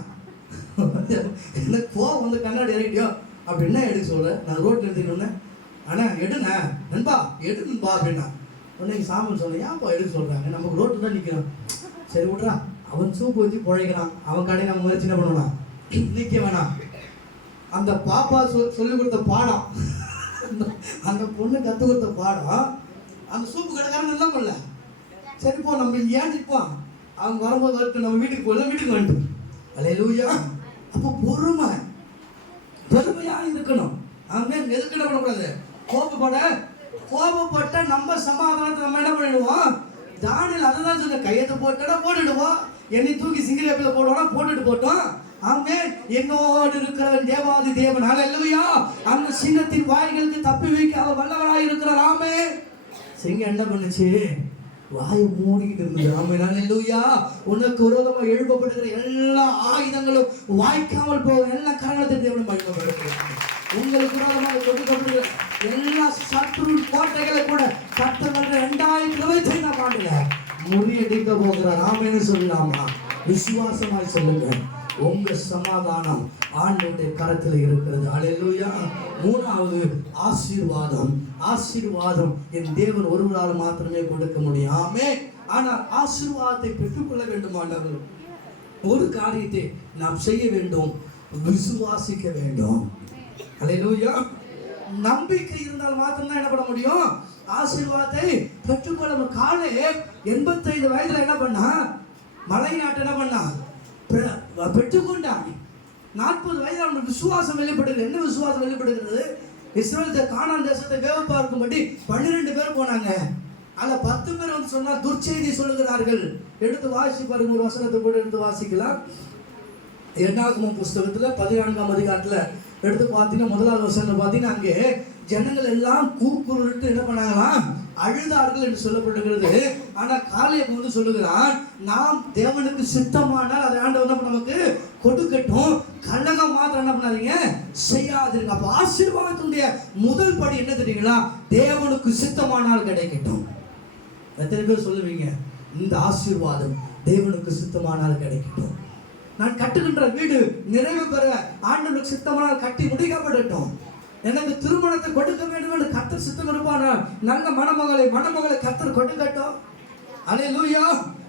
எனக்கு கோவம் வந்து கண்ணாடி இறக்கிட்டியோ அப்படின்னா எடுக்க சொல்ல. நான் ரோட்டில் எடுத்துக்கணுன்னே, அண்ணா எடுண்ணா நண்பா எடுப்பா அப்படின்னா. உடனே சாமி சொன்னேன், ஏன்ப்பா எடுக்க சொல்கிறாங்க, நமக்கு ரோட்டு தான் நிற்கிறான், சரி விட்றா, அவன் சூப்பு வச்சு பிழைக்கிறான், அவன் கடையை நம்ம முயற்சி என்ன பண்ணுவான், நிற்க வேணாம். அந்த பாப்பா சொல்லி கொடுத்த பாடம், அந்த பொண்ணு கற்றுக் கொடுத்த பாடம், அந்த சூப்பு கடைக்காரன் என்ன பண்ணல, சரி போ நம்ம இங்கே ஏன் நிற்போம், அவங்க வரும்போது வரட்டும், நம்ம வீட்டுக்கு போகலாம், வீட்டுக்கு வந்துட்டு. அல்லேலூயா. அப்போ பொறுமையாக இருக்கணும். அங்கே எதுக்கு என்ன பண்ணக்கூடாது, கோபப்பட்ட நம்ம சமாதானத்தை நம்ம என்ன பண்ணிடுவோம். தானியேல் அதை தான் சொல்ல, கையெழுத்து போட்டோன்னா போட்டுடுவோம், என்னை தூக்கி சிங்கிலேப்பில் போட்டோன்னா போட்டுட்டு போட்டோம். ஆமே. என்னோடு இருக்கிறவன் தேவாதி தேவன். அல்லேலூயா. அந்த சிங்கத்தின் வாய்களுக்கு தப்பி வைக்க அவர் வல்லவராய் இருக்கிறார். ஆமே. சிங்கம் என்ன பண்ணுச்சு, வாயை மூடிக்கிட்டு இருந்தது. ஆமென், அல்லேலூயா. உனக்கு விரோதமாக எழுப்பப்படுகிற எல்லா ஆயுதங்களும் வாய்க்காமல் போகும். எல்லா காரணத்தை தேவன் மகிமைப்படுத்துகிறார். உங்களுக்கு விரோதமாக கொடுக்கப்படுகிற எல்லா சத்துரு கோட்டைகளை கூட கர்த்தர் 2025 ஆண்டுல முறியடிக்க போகிறார். ஆமென்னு சொல்லலாமா? விசுவாசமாய் சொல்லுங்க. உங்க சமாதானம் ஆண்டவருடைய கரத்தில் இருக்கிறது. அல்லேலூயா. மூணாவது ஆசீர்வாதம். ஆசீர்வாதம் என் தேவன் ஒருவரால் மாத்திரமே கொடுக்க முடியும். ஆமென். ஆனால் ஆசீர்வாதத்தை பெற்றுக்கொள்ள வேண்டுமானவர்கள் ஒரு காரியத்தை நாம் செய்ய வேண்டும், விசுவாசிக்க வேண்டும். அல்லேலூயா. நம்பிக்கை இருந்தால் மாத்திரம்தான் என்ன பண்ண முடியும்? ஆசீர்வாதத்தை பெற்றுக்கொள்ள. காலே 85 வயதுல என்ன பண்ணா? மலை நாட்டு என்ன பண்ணா? பெற்றுக்கொண்டான். 40 வயதில் அவனுக்கு விசுவாசம் வெளிப்படுகிறது. என்ன விசுவாசம் வெளிப்படுகிறது? இஸ்ரவேல் கானான் தேசத்தை வேவு பார்க்கும்படி 12 பேர் போனாங்க. அதுல 10 பேர் வந்து சொன்னா துர்ச்செய்தி சொல்லுகிறார்கள். எடுத்து வாசி பாருங்க, ஒரு வசனத்தை கூட எடுத்து வாசிக்கலாம். என்னாகமம் புஸ்தகத்துல 14ஆம் அதிகாரத்துல எடுத்து பார்த்தீங்கன்னா 1வது வசனம் பார்த்தீங்கன்னா அங்கே ஜனங்கள் எல்லாம் கூக்குரலிட்டு என்ன பண்ணாங்களாம்? அழுதார்கள் என்று சொல்லப்படுகிறது. ஆனா காலேப் வந்து சொல்லுகிறான், நாம் தேவனுக்கு சித்தமானால் அதை ஆண்டவர் நமக்கு கொடுக்கட்டும், கலகம் மாத்திரம் என்ன பண்ணாதீங்க, செய்யாதீங்க. அப்ப ஆசீர்வாதத்துடைய முதல் படி என்ன தெரியுங்களா? தேவனுக்கு சித்தமானால் கிடைக்கட்டும். எத்தனை பேர் சொல்லுவீங்க இந்த ஆசீர்வாதம் தேவனுக்கு சித்தமானால் கிடைக்கட்டும்? நான் கட்டுகின்ற வீடு நிறைவு பெற ஆண்டவனுக்கு சித்தமானால் கட்டி முடிக்கப்படட்டும். எனக்கு திருமணத்தை கொடுக்க வேண்டும் என்று கர்த்தர் சித்தம் இருப்பானால் நல்ல மணமகளை கர்த்தர் கொடுக்கட்டும். அல்லேலூயா.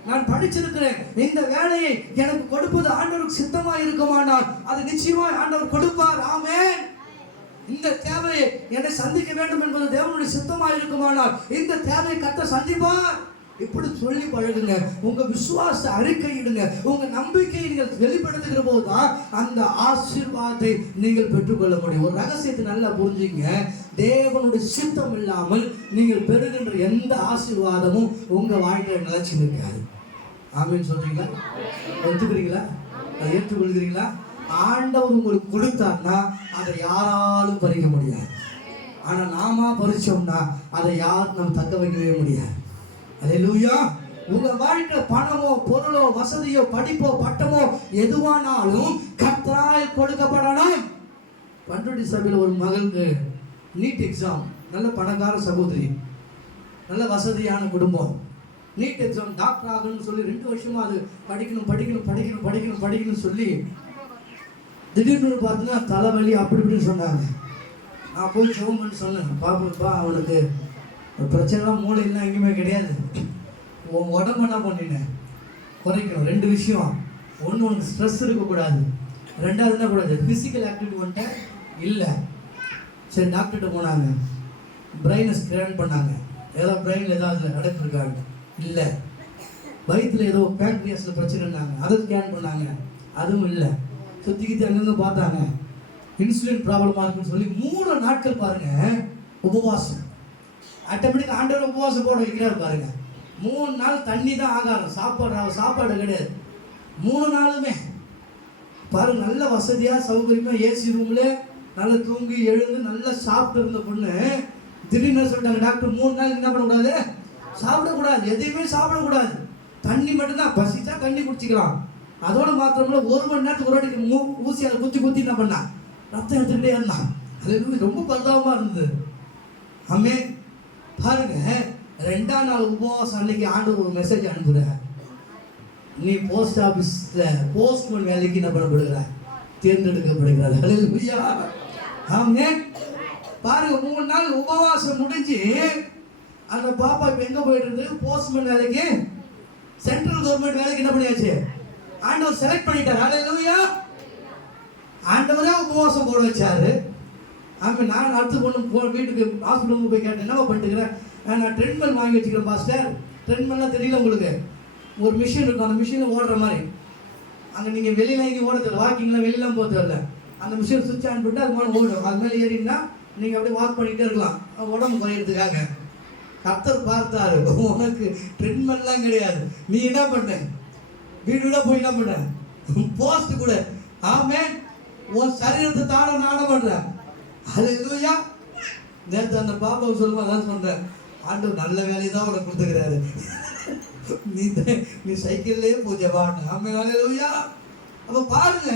நான் படிச்சிருக்கிறேன், இந்த வேலையை எனக்கு கொடுப்பது ஆண்டவருக்கு சித்தமா இருக்குமானால் அது நிச்சயமாய் ஆண்டவர் கொடுப்பார். ஆமென். இந்த தேவையை என்னை சந்திக்க வேண்டும் என்பது தேவனுடைய சித்தமா இருக்குமானால் இந்த தேவையை கர்த்தர் சந்திப்பார். இப்படி சொல்லி பழகுங்க. உங்க விசுவாச அறிக்கையிடுங்க. உங்க நம்பிக்கையை நீங்கள் வெளிப்படுத்துகிற போதுதான் அந்த ஆசீர்வாதத்தை நீங்கள் பெற்றுக்கொள்ள முடியும். ஒரு ரகசியத்தை நல்லா புரிஞ்சுங்க. தேவனுடைய சித்தம் இல்லாமல் நீங்கள் பெறுகின்ற எந்த ஆசீர்வாதமும் உங்க வாழ்க்கையில் நிலைச்சு நிற்காது. ஆமென் சொல்றீங்களா? ஒத்துக்கிறீங்களா? அதை ஏற்றுக்கொள்கிறீங்களா? ஆண்டவர் உங்களுக்கு கொடுத்தார்னா அதை யாராலும் பறிக்க முடியாது. ஆனா நாம பறிச்சோம்னா அதை யாரும் நம்ம தக்க வைக்கவே முடியாது. அல்லேலூயா. உங்க வாழ்க்கை பணமோ பொருளோ வசதியோ படிப்போ பட்டமோ எதுவானாலும் கர்த்தரால் கொடுக்கப்படணும். பண்ருட்டி சபையில் ஒரு மகளுக்கு நீட் எக்ஸாம், நல்ல பணக்கார சகோதரி, நல்ல வசதியான குடும்பம். நீட் எக்ஸாம் டாக்டர் ஆகணும்னு சொல்லி 2 வருஷமா அது படிக்கணும் சொல்லி திடீர்னு பார்த்தீங்கன்னா தலைவலி அப்படி இப்படின்னு சொன்னாங்க. நான் போய் ஜெபம் சொன்னேன், பாப்பா அவனுக்கு பிரச்சனைலாம் மூளையெல்லாம் எங்கேயுமே கிடையாது, உன் உடம்பு என்ன பண்ணினேன் குறைக்கணும். 2 விஷயம். ஒன்று, உனக்கு ஸ்ட்ரெஸ் இருக்கக்கூடாது. 2வது என்ன கூடாது, ஃபிசிக்கல் ஆக்டிவிட்டி வந்துட்டு இல்லை. சரி, டாக்டர்கிட்ட போனாங்க, பிரெயினை ஸ்கேன் பண்ணாங்க, ஏதோ பிரெயினில் ஏதாவது அடைப்பு இருக்காங்க, இல்லை. வயிற்றில் ஏதோ பேங்க்ரியாஸில் பிரச்சனைனாங்க, அதை ஸ்கேன் பண்ணாங்க, அதுவும் இல்லை. சுற்றிக்கிட்டு அங்கங்கே பார்த்தாங்க, இன்சுலின் ப்ராப்ளமாக இருக்குன்னு சொல்லி 3 நாட்கள் பாருங்க உபவாசம். ஆட்டோமேட்டிக் ஆண்டவர் உபவாசம் போட வைக்கிறார் பாருங்க. 3 நாள் தண்ணி தான் ஆகாரம், சாப்பாடு கிடையாது. 3 நாளுமே பாருங்க, நல்ல வசதியா சௌகரியமா ஏசி ரூம்ல நல்லா தூங்கி எழுந்து நல்லா சாப்பிட்டு இருந்த பொண்ணு திடீர்னு சொல்லிட்டாங்க டாக்டர் 3 நாள் என்ன பண்ணக்கூடாது, சாப்பிடக்கூடாது, எதையுமே சாப்பிடக்கூடாது, தண்ணி மட்டும்தான், பசிச்சா தண்ணி குடிச்சிக்கலாம். அதோட மாத்திரமில்ல 1 மணி நேரத்துக்கு ஒரு வாட்டி ஊசியால் குத்தி என்ன பண்ணா ரத்தம் எடுத்துக்கிட்டே இருந்தான். அது ரொம்ப பரிதாபமா இருந்தது. ஆமே. பாருங்க, 2ஆம் நாள் உபவாசம் அன்னைக்கு ஆண்டவர் ஒரு மெசேஜ் அனுப்புற, நீ போஸ்ட் ஆபீஸ்ல போஸ்ட்மேன் வேலைக்கு என்ன பண்ணப்படுகிற, தேர்ந்தெடுக்கப்படுகிறார். ஹல்லேலூயா. ஆமே. பாருங்க, 3 நாள் உபவாசம் முடிஞ்சு அந்த பாப்பா இப்ப எங்க போயிட்டு இருக்கு, போஸ்ட்மேன் வேலைக்கு, சென்ட்ரல் கவர்மெண்ட் வேலைக்கு என்ன பண்ணியாச்சு, ஆண்டவர் செலக்ட் பண்ணிட்டார். ஹல்லேலூயா. ஆண்டவரே உபவாசம் போட வச்சாரு. ஆமாம். நான் அடுத்து பொண்ணு வீட்டுக்கு ஹாஸ்பிட்டலுக்கு போய் கேட்டேன், என்னவா பண்ணிட்டுக்கிறேன், நான் ட்ரெட்மில் வாங்கி வச்சுக்கிறேன் பாஸ்டர். ட்ரெட்மில்லாம் தெரியல உங்களுக்கு, ஒரு மிஷின் இருக்கும், அந்த மிஷினில் ஓடுற மாதிரி. அங்கே நீங்கள் வெளியில் எங்கேயும் ஓட தெரியல, வாக்கிங்லாம் வெளியெலாம் போக தெரியல, அந்த மிஷின் சுவிட்ச் ஆன் பண்ணிட்டு அது மாதிரி ஓடும். அது மேலே ஏறினா நீங்கள் அப்படியே வாக் பண்ணிகிட்டே இருக்கலாம், உடம்பு குறையிறதுக்காக. கர்த்தர் பார்த்தாரு, உனக்கு ட்ரெட்மில்லாம் கிடையாது, நீ என்ன பண்ண, வீடு போய் என்ன பண்ண, போஸ்ட் கூட. ஆமென். உன் சரீரத்தை தாட நாட பண்ற. ஹல்லேலூயா. நேற்று அந்த பாப்பாவை சொல்லுமா தான் சொன்னேன், ஆண்டவர் நல்ல வேலையை தான் உனக்கு கொடுத்துக்கிறாரு. நீ சைக்கிள்லயே பூஜை பாடு. ஆமென் ஹல்லேலூயா. அப்ப பாருங்க,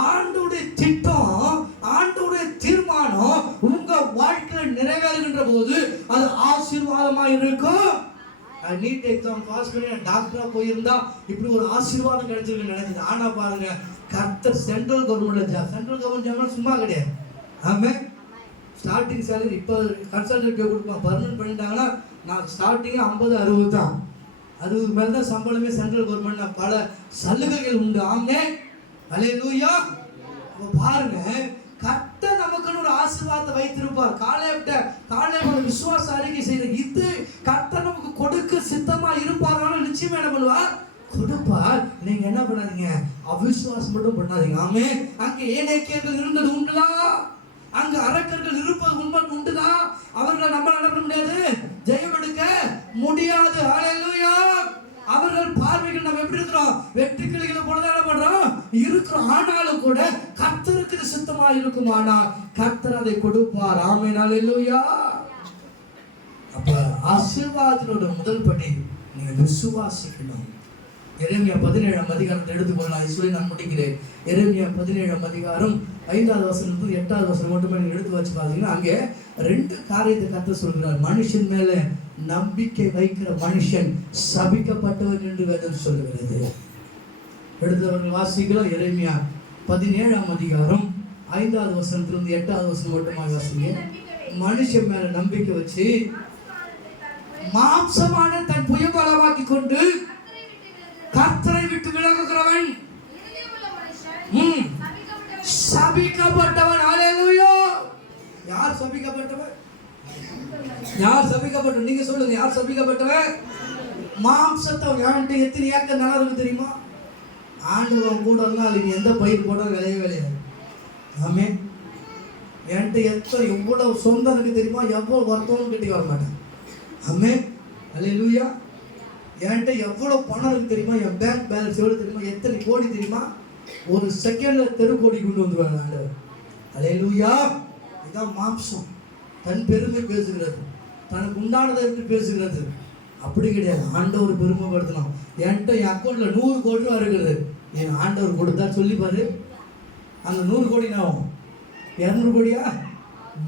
ஆண்டவருடைய திட்டம், ஆண்டவருடைய தீர்மானம் உங்க வாழ்க்கையில நிறைவேறுகின்ற போது அது ஆசீர்வாதமா இருக்கும். நீட் எக்ஸாம் பாஸ் பண்ணி டாக்டரா போயிருந்தா இப்படி ஒரு ஆசீர்வாதம் கிடைச்சிருக்கு நினைச்சது. ஆனா பாருங்க, கர்த்தர் central government job, central government job சும்மா கிடையாது. ஆமென். ஸ்டார்டிங் சேலரி இப்போ கன்சல்டன்ட் கொடுப்பாங்க, பர்மனன்ட் பண்ணிட்டாங்கன்னா நான் ஸ்டார்டிங்கே 50-60 தான். 60 மேலே தான் சம்பளமே. சென்ட்ரல் கவர்மெண்ட் பல சலுகைகள் உண்டு. ஆமென் ஹல்லேலூயா. இப்போ பாருங்க, கர்த்தர் நமக்குன்னு ஒரு ஆசீர்வாதத்தை வைத்திருப்பார். காலேபோட விசுவாச அறிக்கை செய்யற இது கர்த்தர் நமக்கு கொடுக்க சித்தமா இருப்பார். நிச்சயமா என்ன பண்ணுவார்? கொடுப்பார். நீங்க என்ன பண்ணாதீங்க, அவிசுவாசம் மட்டும் பண்ணாதீங்க. ஆமென். அங்க ஏனேக்கியர்கள் இருந்தது உண்டுதா? அங்க அரக்கர்கள் இருப்பது உண்டுதா? அவர்களை நம்ம என்ன பண்ண முடியாது, ஜெயம் எடுக்க முடியாது. ஹல்லேலூயா. அவர்கள் பார்வைகள் நம்ம எப்படி இருக்கிறோம்? வெற்றி கிளிகளை போலதான் என்ன பண்றோம் இருக்கிறோம். ஆனாலும் கூட கர்த்தருக்கு சித்தமா இருக்குமானால் கர்த்தர் அதை கொடுப்பார். ஆமென் ஹல்லேலூயா. அப்ப ஆசீர்வாதத்தோட முதல் படி நீங்க விசுவாசிக்கணும். எரேமியா 17ஆம் அதிகாரத்தை எடுத்துக்கொள்ளலாம். சொல்லி நான் முடிக்கிறேன். எரேமியா 17ஆம் அதிகாரம் 5வது வசனம் 8வது வசனம் மட்டுமே நீங்க எடுத்து வச்சு பாத்தீங்கன்னா அங்கே 2 காரியத்தை கர்த்தர் சொல்கிறார். மனுஷன் மேல நம்பிக்கை வைக்கிற மனுஷன் சபிக்கப்பட்டவன் என்று வேதம் சொல்லுகிறது. எடுத்தவர்கள் வாசிக்கலாம். எரேமியா 17ஆம் அதிகாரம் 5வது வசனத்திலிருந்து 8வது வசனம் மட்டுமாக வாசிங்க. மனுஷன் மேல நம்பிக்கை வச்சு மாம்சமான தன் புயபலமாக்கி கொண்டு கர்த்தரை விட்டு விலகுகிறவன் சபிக்கப்பட்டவன். ஹல்லேலூயா. யார் சபிக்கப்பட்டவன்? யார் சபிக்கப்பட்டவன்? நீங்க சொல்லுங்க, யார் சபிக்கப்பட்டவன்? மாம்சத்தை. என்கிட்ட எத்தனை ஏக்கர் நிலம் இருக்கு தெரியுமா? ஆண்டவன் கூட இருந்தால் நீ எந்த பயிர் போட்டாலும் விளையாது. ஆமென். என்கிட்ட எவ்வளவு சொந்தம் இருக்கு தெரியுமா? எவ்வளவு வருத்தமும் கட்டி வர மாட்டேன். ஆமென் ஹல்லேலூயா. என்கிட்ட எவ்வளவு பணம் இருக்கு தெரியுமா? என் பேங்க் பேலன்ஸ் எவ்வளவு தெரியுமா? எத்தனை கோடி தெரியுமா? ஒரு செகண்ட்ல தெருக்கோடி கொண்டு வந்துருவாங்க ஆண்டவர். ஹல்லேலூயா. இதுதான் மாம்சம். தன் பெருமை பேசுகிறது, தனக்கு உண்டானதை விட்டு பேசுகிறது. அப்படி கிடையாது. ஆண்டவர் பெருமைப்படுத்தணும். என்கிட்ட என் அக்கௌண்ட்ல 100 கோடி ரூபா இருக்குது. என் ஆண்டவர் கொடுத்தா சொல்லி பாரு, அந்த 100 கோடி நான் 200 கோடியா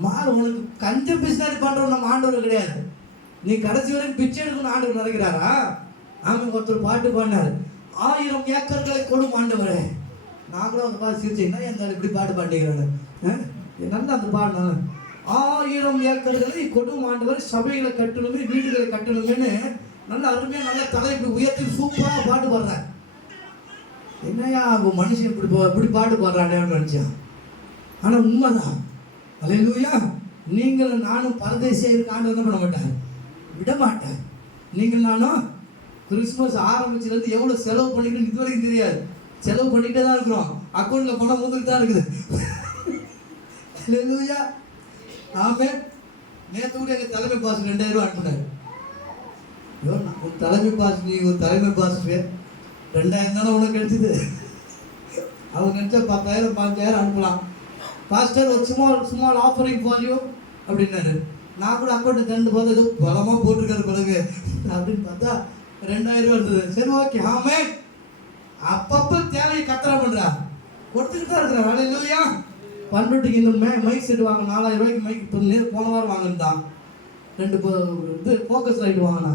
மாறு. உனக்கு கஞ்ச பிசினரி பண்றோம் நம்ம ஆண்டவர் கிடையாது. நீ கடைசி வரைக்கும் பிச்சை எடுக்கணும் ஆண்டவர் நினைக்கிறாரா? ஆமாம். ஒருத்தர் பாட்டு பாடினார், 1000 ஏக்கர்களை கொடும் ஆண்டவரே. நான் கூட அந்த பாட்டு சிரிச்சேன்னா எந்த இப்படி பாட்டு பாட்டிக்கிறாங்க. நல்லா அந்த பாடினாங்க, 1000 ஏக்கர்களை கொடும் ஆண்டவர், சபைகளை கட்டணுமே, வீடுகளை கட்டணுமேனு நல்ல அருமையாக நல்ல தலைப்பு உயர்த்தி சூப்பராக பாட்டு பாடுறேன். என்னையா மனுஷன் இப்படி பாட்டு பாடுறானேன்னு நினச்சேன். ஆனால் உண்மைதான். ஹல்லேலூயா. நீங்கள் நானும் பரதேசியாக இருக்க ஆண்டவர் என்ன பண்ண மாட்டேன், விட மாட்டேன். நீங்கள் நானும் கிறிஸ்துமஸ் ஆரம்பிச்சிலேருந்து எவ்வளோ செலவு பண்ணிக்கணும் இது வரைக்கும் தெரியாது. செலவு பண்ணிக்கிட்டே தான் இருக்கிறோம். அக்கௌண்ட்டில் பணம் வந்துட்டு தான் இருக்குது. ஹல்லேலூயா. ஆமென். நேற்று கூட எங்கள் தலைமை பாஸ் 2000 ரூபா அனுப்பினார். உன் தலைமை பாஸ், நீ ஒரு தலைமை பாஸ் 2000 தானே உனக்கு கிடைச்சிது. அவங்க நினச்சா 10,000 5,000 அனுப்பலாம். பாஸ்டர் ஒரு சும்மா ஆஃபரிங் ஃபார் யூ அப்படின்னாரு. நான் கூட அக்கௌண்ட்டு தண்டு பார்த்தா ஏதோ பலமாக போட்டிருக்காரு பிறகு அப்படின்னு பார்த்தா 2000 ரூபா இருந்தது. சரி ஓகே. ஆமென். அப்பப்போ தேவையை கத்தரா பண்ணுறா, கொடுத்துக்கிட்டு தான் இருக்கிறேன். ஹல்லேலூயா. பண்ருட்டிக்கு இந்த மைக் செட் வாங்க 4000 ரூபாய்க்கு மைக் போன வாரம் வாங்கினான். 2 ஃபோக்கஸ் லைட் வாங்கினா.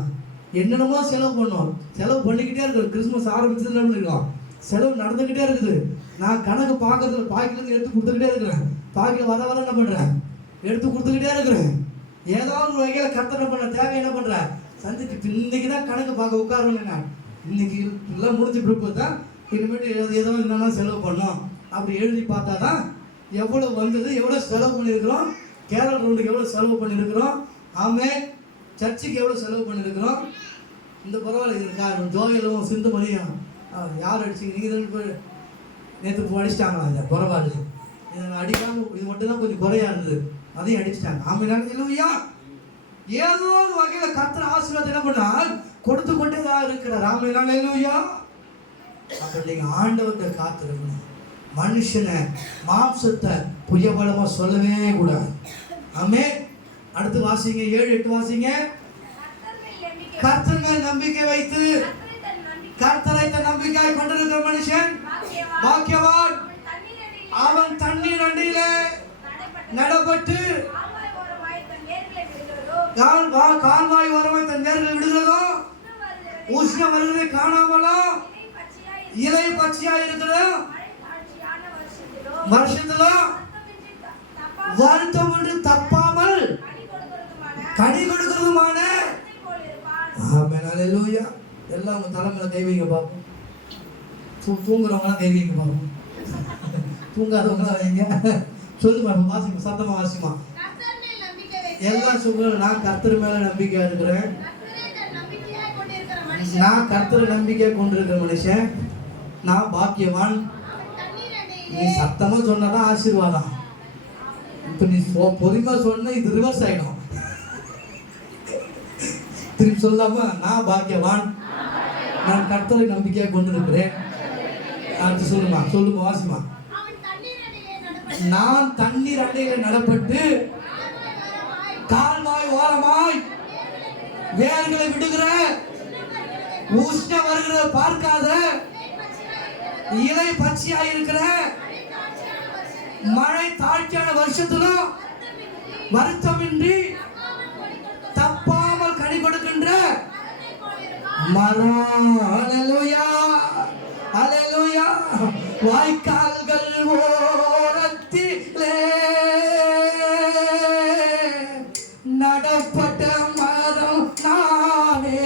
என்னென்னமோ செலவு பண்ணோம். செலவு பண்ணிக்கிட்டே இருக்கிறோம். கிறிஸ்மஸ் ஆரம்பிச்சதுல இருக்கோம். செலவு நடந்துக்கிட்டே இருக்குது. நான் கணக்கு பார்க்கறதுல பாக்கெட்லேருந்து எடுத்து கொடுத்துக்கிட்டே இருக்கிறேன். பாக்கெட் வர என்ன பண்ணுறேன், எடுத்து கொடுத்துக்கிட்டே இருக்கிறேன். ஏதாவது ஒரு வகையில் கர்த்தர் பண்ண தேவை என்ன பண்ணுறேன் சந்திச்சு. இன்னைக்கு தான் கணக்கு பார்க்க உட்காரணுங்க. இன்னைக்கு எல்லாம் முடிஞ்சு பிறப்பு தான் இனிமேட்டு ஏதோ என்னென்னா செலவு பண்ணோம் அப்படி எழுதி பார்த்தா தான் எவ்வளோ வந்தது, எவ்வளோ செலவு பண்ணியிருக்கிறோம், கேரள ரவுண்டுக்கு எவ்வளோ செலவு பண்ணியிருக்கிறோம், ஆமென், சர்ச்சுக்கு எவ்வளோ செலவு பண்ணியிருக்கிறோம். இந்த பரவாயில்ல ஜோயலும் சிந்து மணியும் யார் அடிச்சிங்க? நீங்கள் 2 பேர் நேற்று அடிச்சிட்டாங்களா? இந்த பரவாயில்ல, இதை நான் அடிக்காமல் இது மட்டும் தான் கொஞ்சம் குறையா இருந்தது, அதையும் அடிச்சிட்டாங்க. ஆமென் ஹல்லேலூயா. ஏதோ ஒரு வகையில் கர்த்தர் ஆசீர்வாதம் என்ன பண்ணால் கொடுத்து கொண்டே தான் இருக்கிறார். ஆமென் ஹல்லேலூயா. அப்போ நீங்கள் ஆண்டவர்கிட்ட காத்திருக்கணும். மனுஷனை மாம்சத்தை புயபலமா சொல்லவே கூடாது. ஆமென். அடுத்து வாசிங்க 7-8 வாசிங்க. கர்த்தர் மேல் நம்பிக்கை வைத்து கர்த்தரை தன் நம்பிக்கையாய் கொண்டிருக்கிற மனுஷன் பாக்கியவான். அவன் தண்ணீர் அண்டியிலே நடப்பட்டு கால்வாய் ஓரமாய் தன் வேர்களை விடுகிறதோ, உஷ்ணம் வருவதை காணாமலோ, இலை பச்சையா இருக்கிறதோ, வருஷத்திலோ வருத்தம் ஒன்று தப்பாமல் கனி கொடுக்கிறதுமான. ஆமென், அல்லேலூயா. எல்லாம் உங்க தலைமையில தெய்வீக பார்ப்போம். தூங்குறவங்களாம் தெய்வீக பார்ப்போம், தூங்காதவங்களாம் வைங்க. சொல்லு பாப்போம், வாசிமா, சத்தமா வாசிமா. எல்லாம் சொல்லுங்க, நான் கர்த்தர் மேல நம்பிக்கையா இருக்கிறேன். நான் கர்த்தரை நம்பிக்கையா கொண்டிருக்கிற மனுஷன், நான் பாக்கியவான். நீ சத்தமா சொன்னாதான் ஆசீர்வாதம். இப்ப நீ பொறுமையா சொன்ன இது ரிவர்ஸ் ஆயிடும். திருப்பி சொல்லாம, நான் பாக்கியவான், நான் கர்த்தரை நம்பிக்கையா கொண்டிருக்கிறேன். அடுத்து சொல்லுமா, சொல்லுமா, வாசிமா. நான் தண்ணீர் அண்டையில நடப்பட்டு கால்வாய் ஓரமாய் வேர்களை விடுகிற, உஷ்ணம் வருகிற பார்க்காத, இலை பச்சையா இருக்கிற, மழை தாழ்ச்சியான வருஷத்திலும் வருத்தமின்றி தப்பாமல் கனி கொடுக்கின்ற மரம். அல்லேலூயா, அல்லேலூயா. வாய்க்கால்கள் ஓரத்திலே நடப்பட்ட மரம் நானே.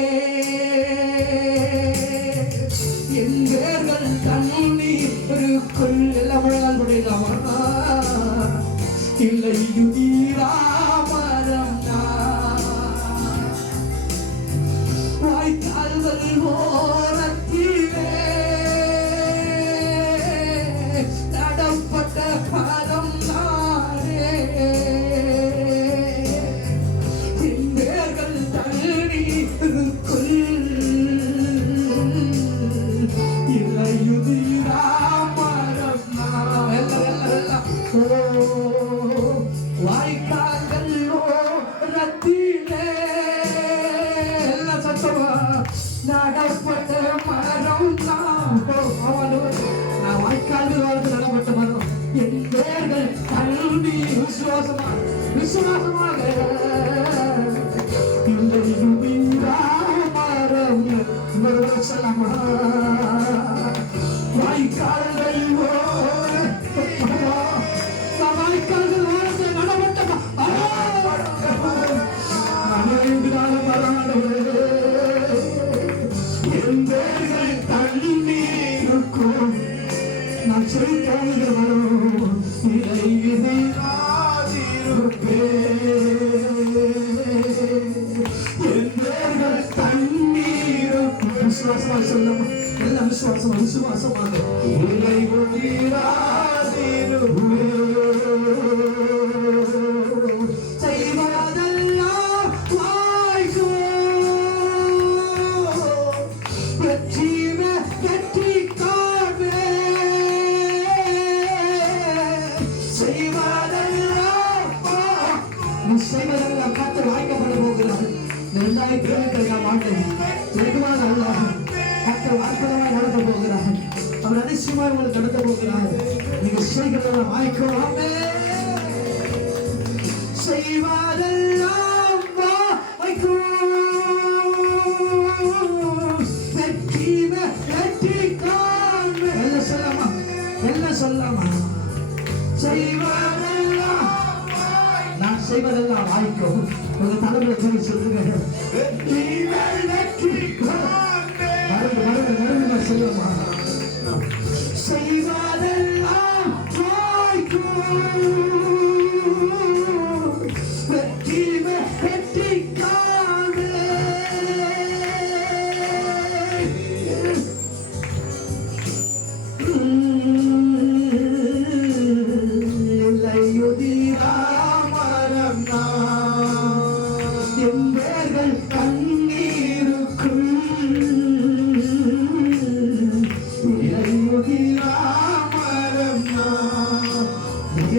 என் வேர்கள் தண்ணீருக்குள் எல்லாம் முடியலாமா? இல்லை யுதிரா மரம் நான். வாய்க்கால்கள் ஓரத்திலே நடப்பட்ட மரம் நானே. விசுவாசமாக வாய்க்கால்கள் நான் விசுவாசமாக சொல்லணும். எல்லாம் விசுவாசமா, விசுவாசமாக செய்வதெல்லாம் வாய்க்கும். வெற்றி காண்பே செய்வதெல்லாம் காத்து வாய்க்கப்பட போகிறார். நெல்லாய் கேள்விகள் நான் மாட்டேன். வெகுவாக அல்ல, கர்த்தர் வாய்ப்பதமாய் நடத்த போகிறார். அவர் அதிசயமாய் உங்களுக்கு நடத்த போகிறார். நீங்க செய்கிறதெல்லாம் வாய்க்கும். செய்வதெல்லாம் வாய்க்கும். வெற்றி காண்பே. எல்லாம் சொல்லாமா, எல்லாம் சொல்லாமா. செய்வதெல்லாம், நான் செய்வதெல்லாம் வாய்க்கும். உங்க தலைமையை சொல்லி சொல்லுங்க. சொல்லுமா, செய்வதெல்லாம் வாய்க்கும். வெற்றி காண்பே.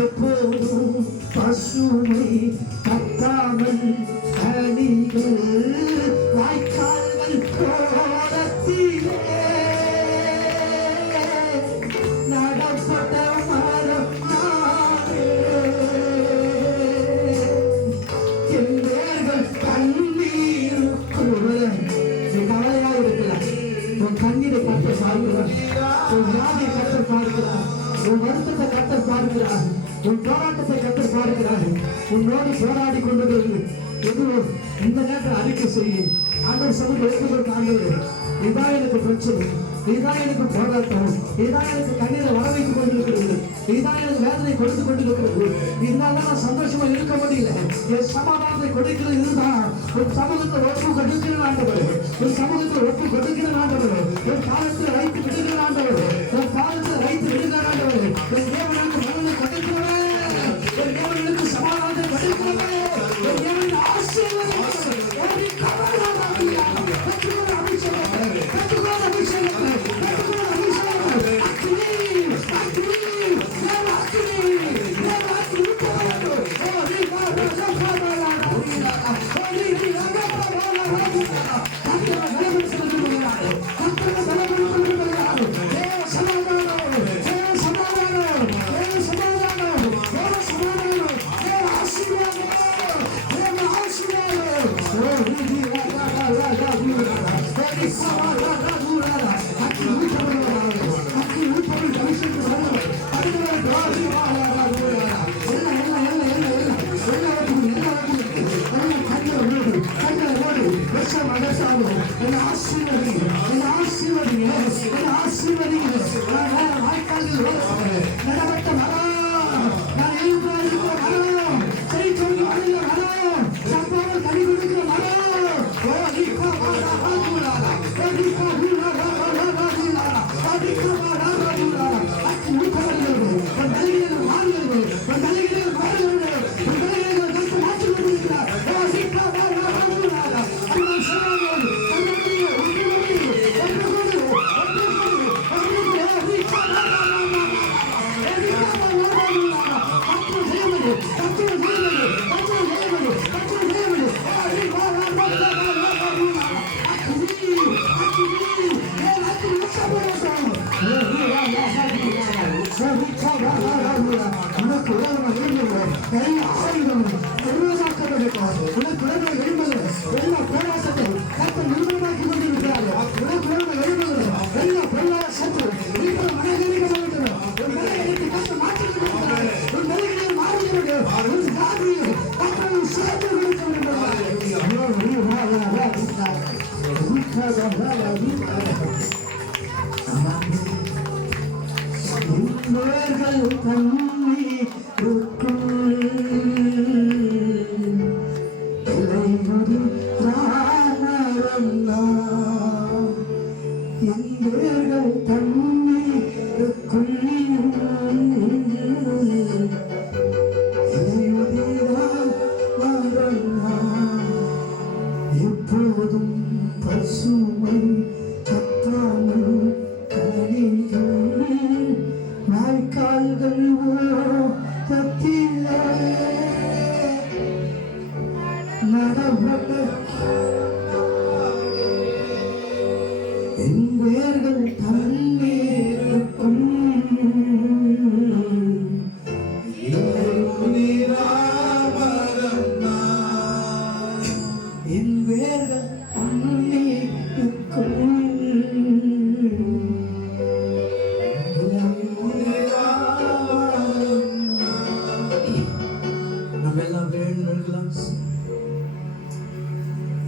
எப்போதும் பசுமை கத்தாமல் கனிகள் வாய்க்கா உன் வியாதியை கர்த்தர் பார்க்கிறார், உன் வருத்தத்தை கர்த்தர் பார்க்கிறார், உன் போராட்டத்தை கர்த்தர் பார்க்கிறார். உன்னோடு போராடி கொண்டிருக்கிறது எதுவோ இந்த நேரத்தில் அறிக்கை செய்யும். ஆண்டவர் சமூகம் எடுத்துக்கொண்டு, ஆண்டவர் இதான் எனக்கு பிரச்சனை, இதான் எனக்கு போராட்டம், இதான் எனக்கு கண்ணீரை வர வைத்துக் கொண்டிருக்கிறது, இதான் எனக்கு வேதனை கொடுத்து கொண்டிருக்கிறது, இதனால நான் சந்தோஷமா இருக்க முடியல, என் சமாதானத்தை கொடுக்கிறது இதுதான். ஒரு சமூகத்தை ஒப்பு கொடுக்கிற ஆண்டவர், ஒரு சமூகத்தை ஒப்பு கொடுக்கிற ஆண்டவர், ஒரு காலத்தில் வைத்து விடுகிற ஆண்டவர், ஒரு காலத்தில் வைத்து விடுகிற ஆண்டவர், என் தேவனுக்கு மனதை கொடுக்கிறவர், என் தேவனுக்கு சமாதானத்தை கொடுக்கிறவர், என் தேவனுக்கு ஆசீர்வாதம்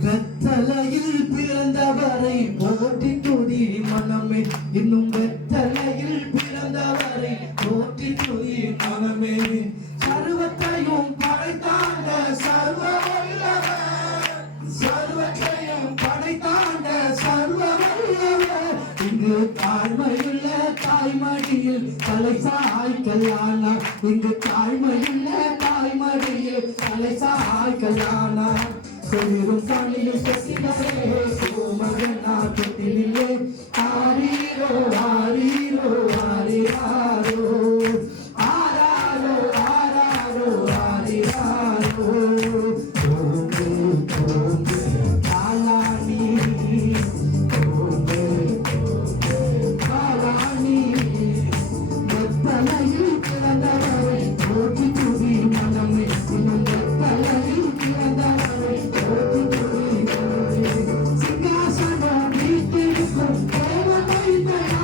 வெத்தலையில் பிறந்தவரை போற்றி துதி மனமே, இன்னும் வெத்தலையில் பிறந்தவரை போற்றி துதி மனமே, சர்வத்தையும் படைத்தாண்ட சர்வ வல்லவர், சர்வத்தையும் படைத்தாண்ட சர்வ வல்லவர், இங்கு தாழ்மையுள்ள தாய்மடியில் தலை சாய்க்கலானா, இங்கு தாழ்மையுள்ள தாய்மடியில் தலை சாய்க்கலானா, பெரும் பணியும் செசிலே சோமகனா தொட்டிலே ஆரீரோ ஆரீரோ ஆரிராரோ ஆராரோ ஆராரோ ஆரிராரோ ஓமே ஓமே காலானி ஓமே காலானி வெத்தலையில் பிறந்தவரை போற்றி துதி மனமே, இன்னும் வெத்தலையில் பிறந்தவரை சிங்காசனம் வீட்டிற்கும் தேவ வைத்தனா,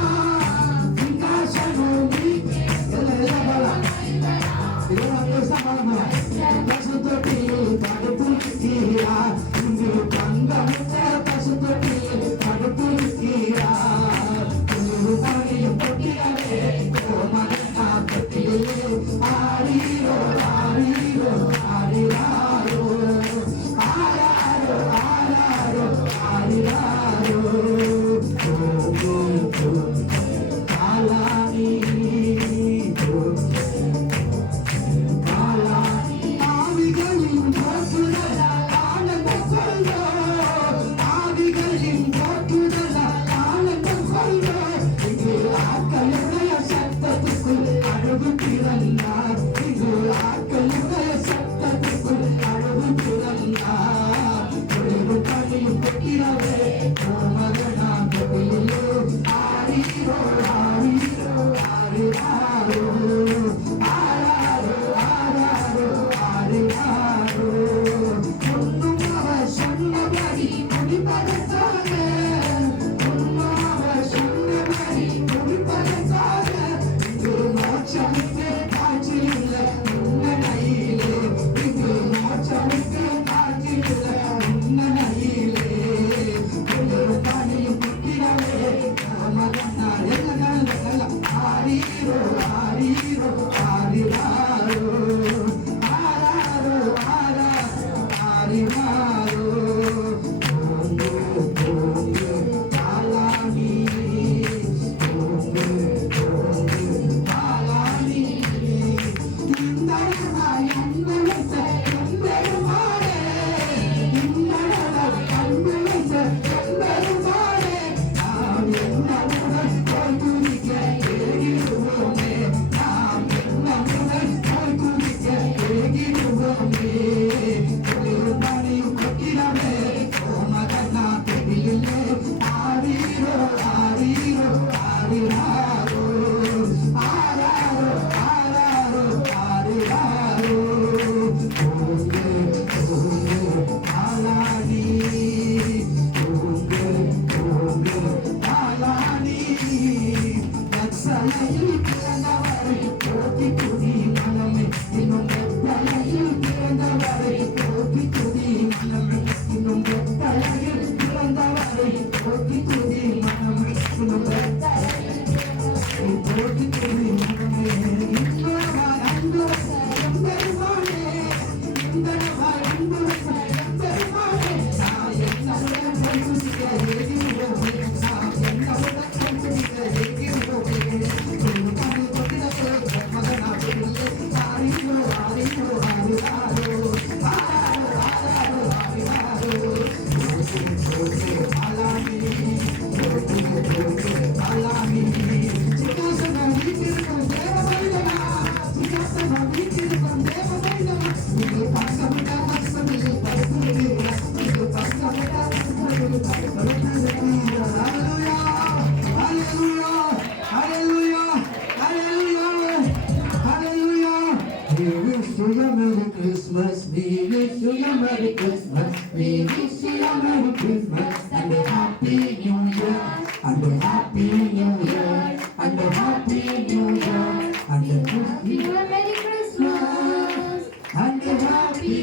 Merry Christmas, we wish you a Merry Christmas, we wish you a Merry Christmas, and a Happy New Year, and a Happy New Year, and a Happy New Year, and a Happy Merry Christmas and a Happy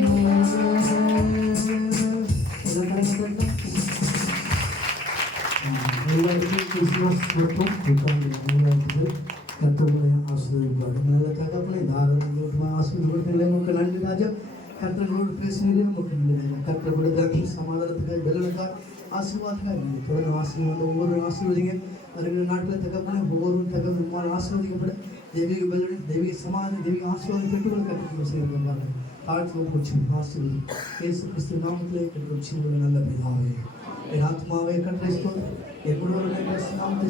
New Year. எல்லாருக்கும் Christmas மற்றும் புத்தாண்டு நல்வாழ்த்துக்கள். கர்த்தருடைய ஆசீர்வாதம் நல்ல தகப்பனை தாராளமாக ஆசீர்வாதங்களை நமக்கு நன்றி ராஜா. கர்த்தர்களோடு பேசினதே நமக்கு நன்றி ராஜா. கர்த்தர்களுடைய சமாதானத்துக்காக வெள்ளனுக்காக ஆசீர்வாதத்துக்காக நீங்கள் தொடர்ந்து ஆசீர்வாதம் ஒவ்வொரு ஆசீர்வதிங்க. வருகிற நாட்களில் தகப்பனை ஒவ்வொரு தகவல் ஆசீர்வதிக்கப்பட தெய்வீக வெள்ளனை தெய்வீக சமாதானம் தெய்வீக ஆசீர்வாதம் பெற்றுக்கொள்ள கற்றுக்கொள்ள செய்யப்படுவாங்க. தாழ்த்து போச்சு ஆசீர்வதி இயேசு கிறிஸ்து நாமத்திலே கற்றுக்கொள்ள நல்ல பிதாவே. என் ஆத்மாவை கட்டளைஸ்தோம், என் முழுவதுமே நாமத்தை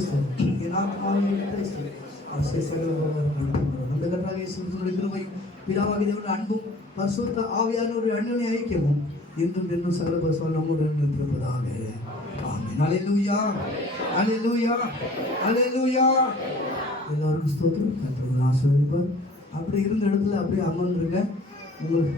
என் ஆத்மாவை கட்டளைஸ்தோம். നമ്മുടെ കർത്താവായ യേശുവിന്റെ കൃപയും പിതാവായ ദൈവത്തിന്റെ അൻപും പരിശുദ്ധ ആവിയാനവരുടെ അന്യോന്യ ഐക്യവും ഇന്നും എന്നും സകല പരിശുദ്ധ നമ്മോട് നിൽക്കുന്നതാകെ. ആമേൻ. ഹല്ലേലൂയ, ഹല്ലേലൂയ, ഹല്ലേലൂയ. எல்லாருக்கும் ஸ்தோத்திரம். கர்த்தர் ஆசீர்வதிப்பார். அப்படி இருந்த இடத்துல அப்படியே அமர்ந்துருங்க. உங்களுக்கு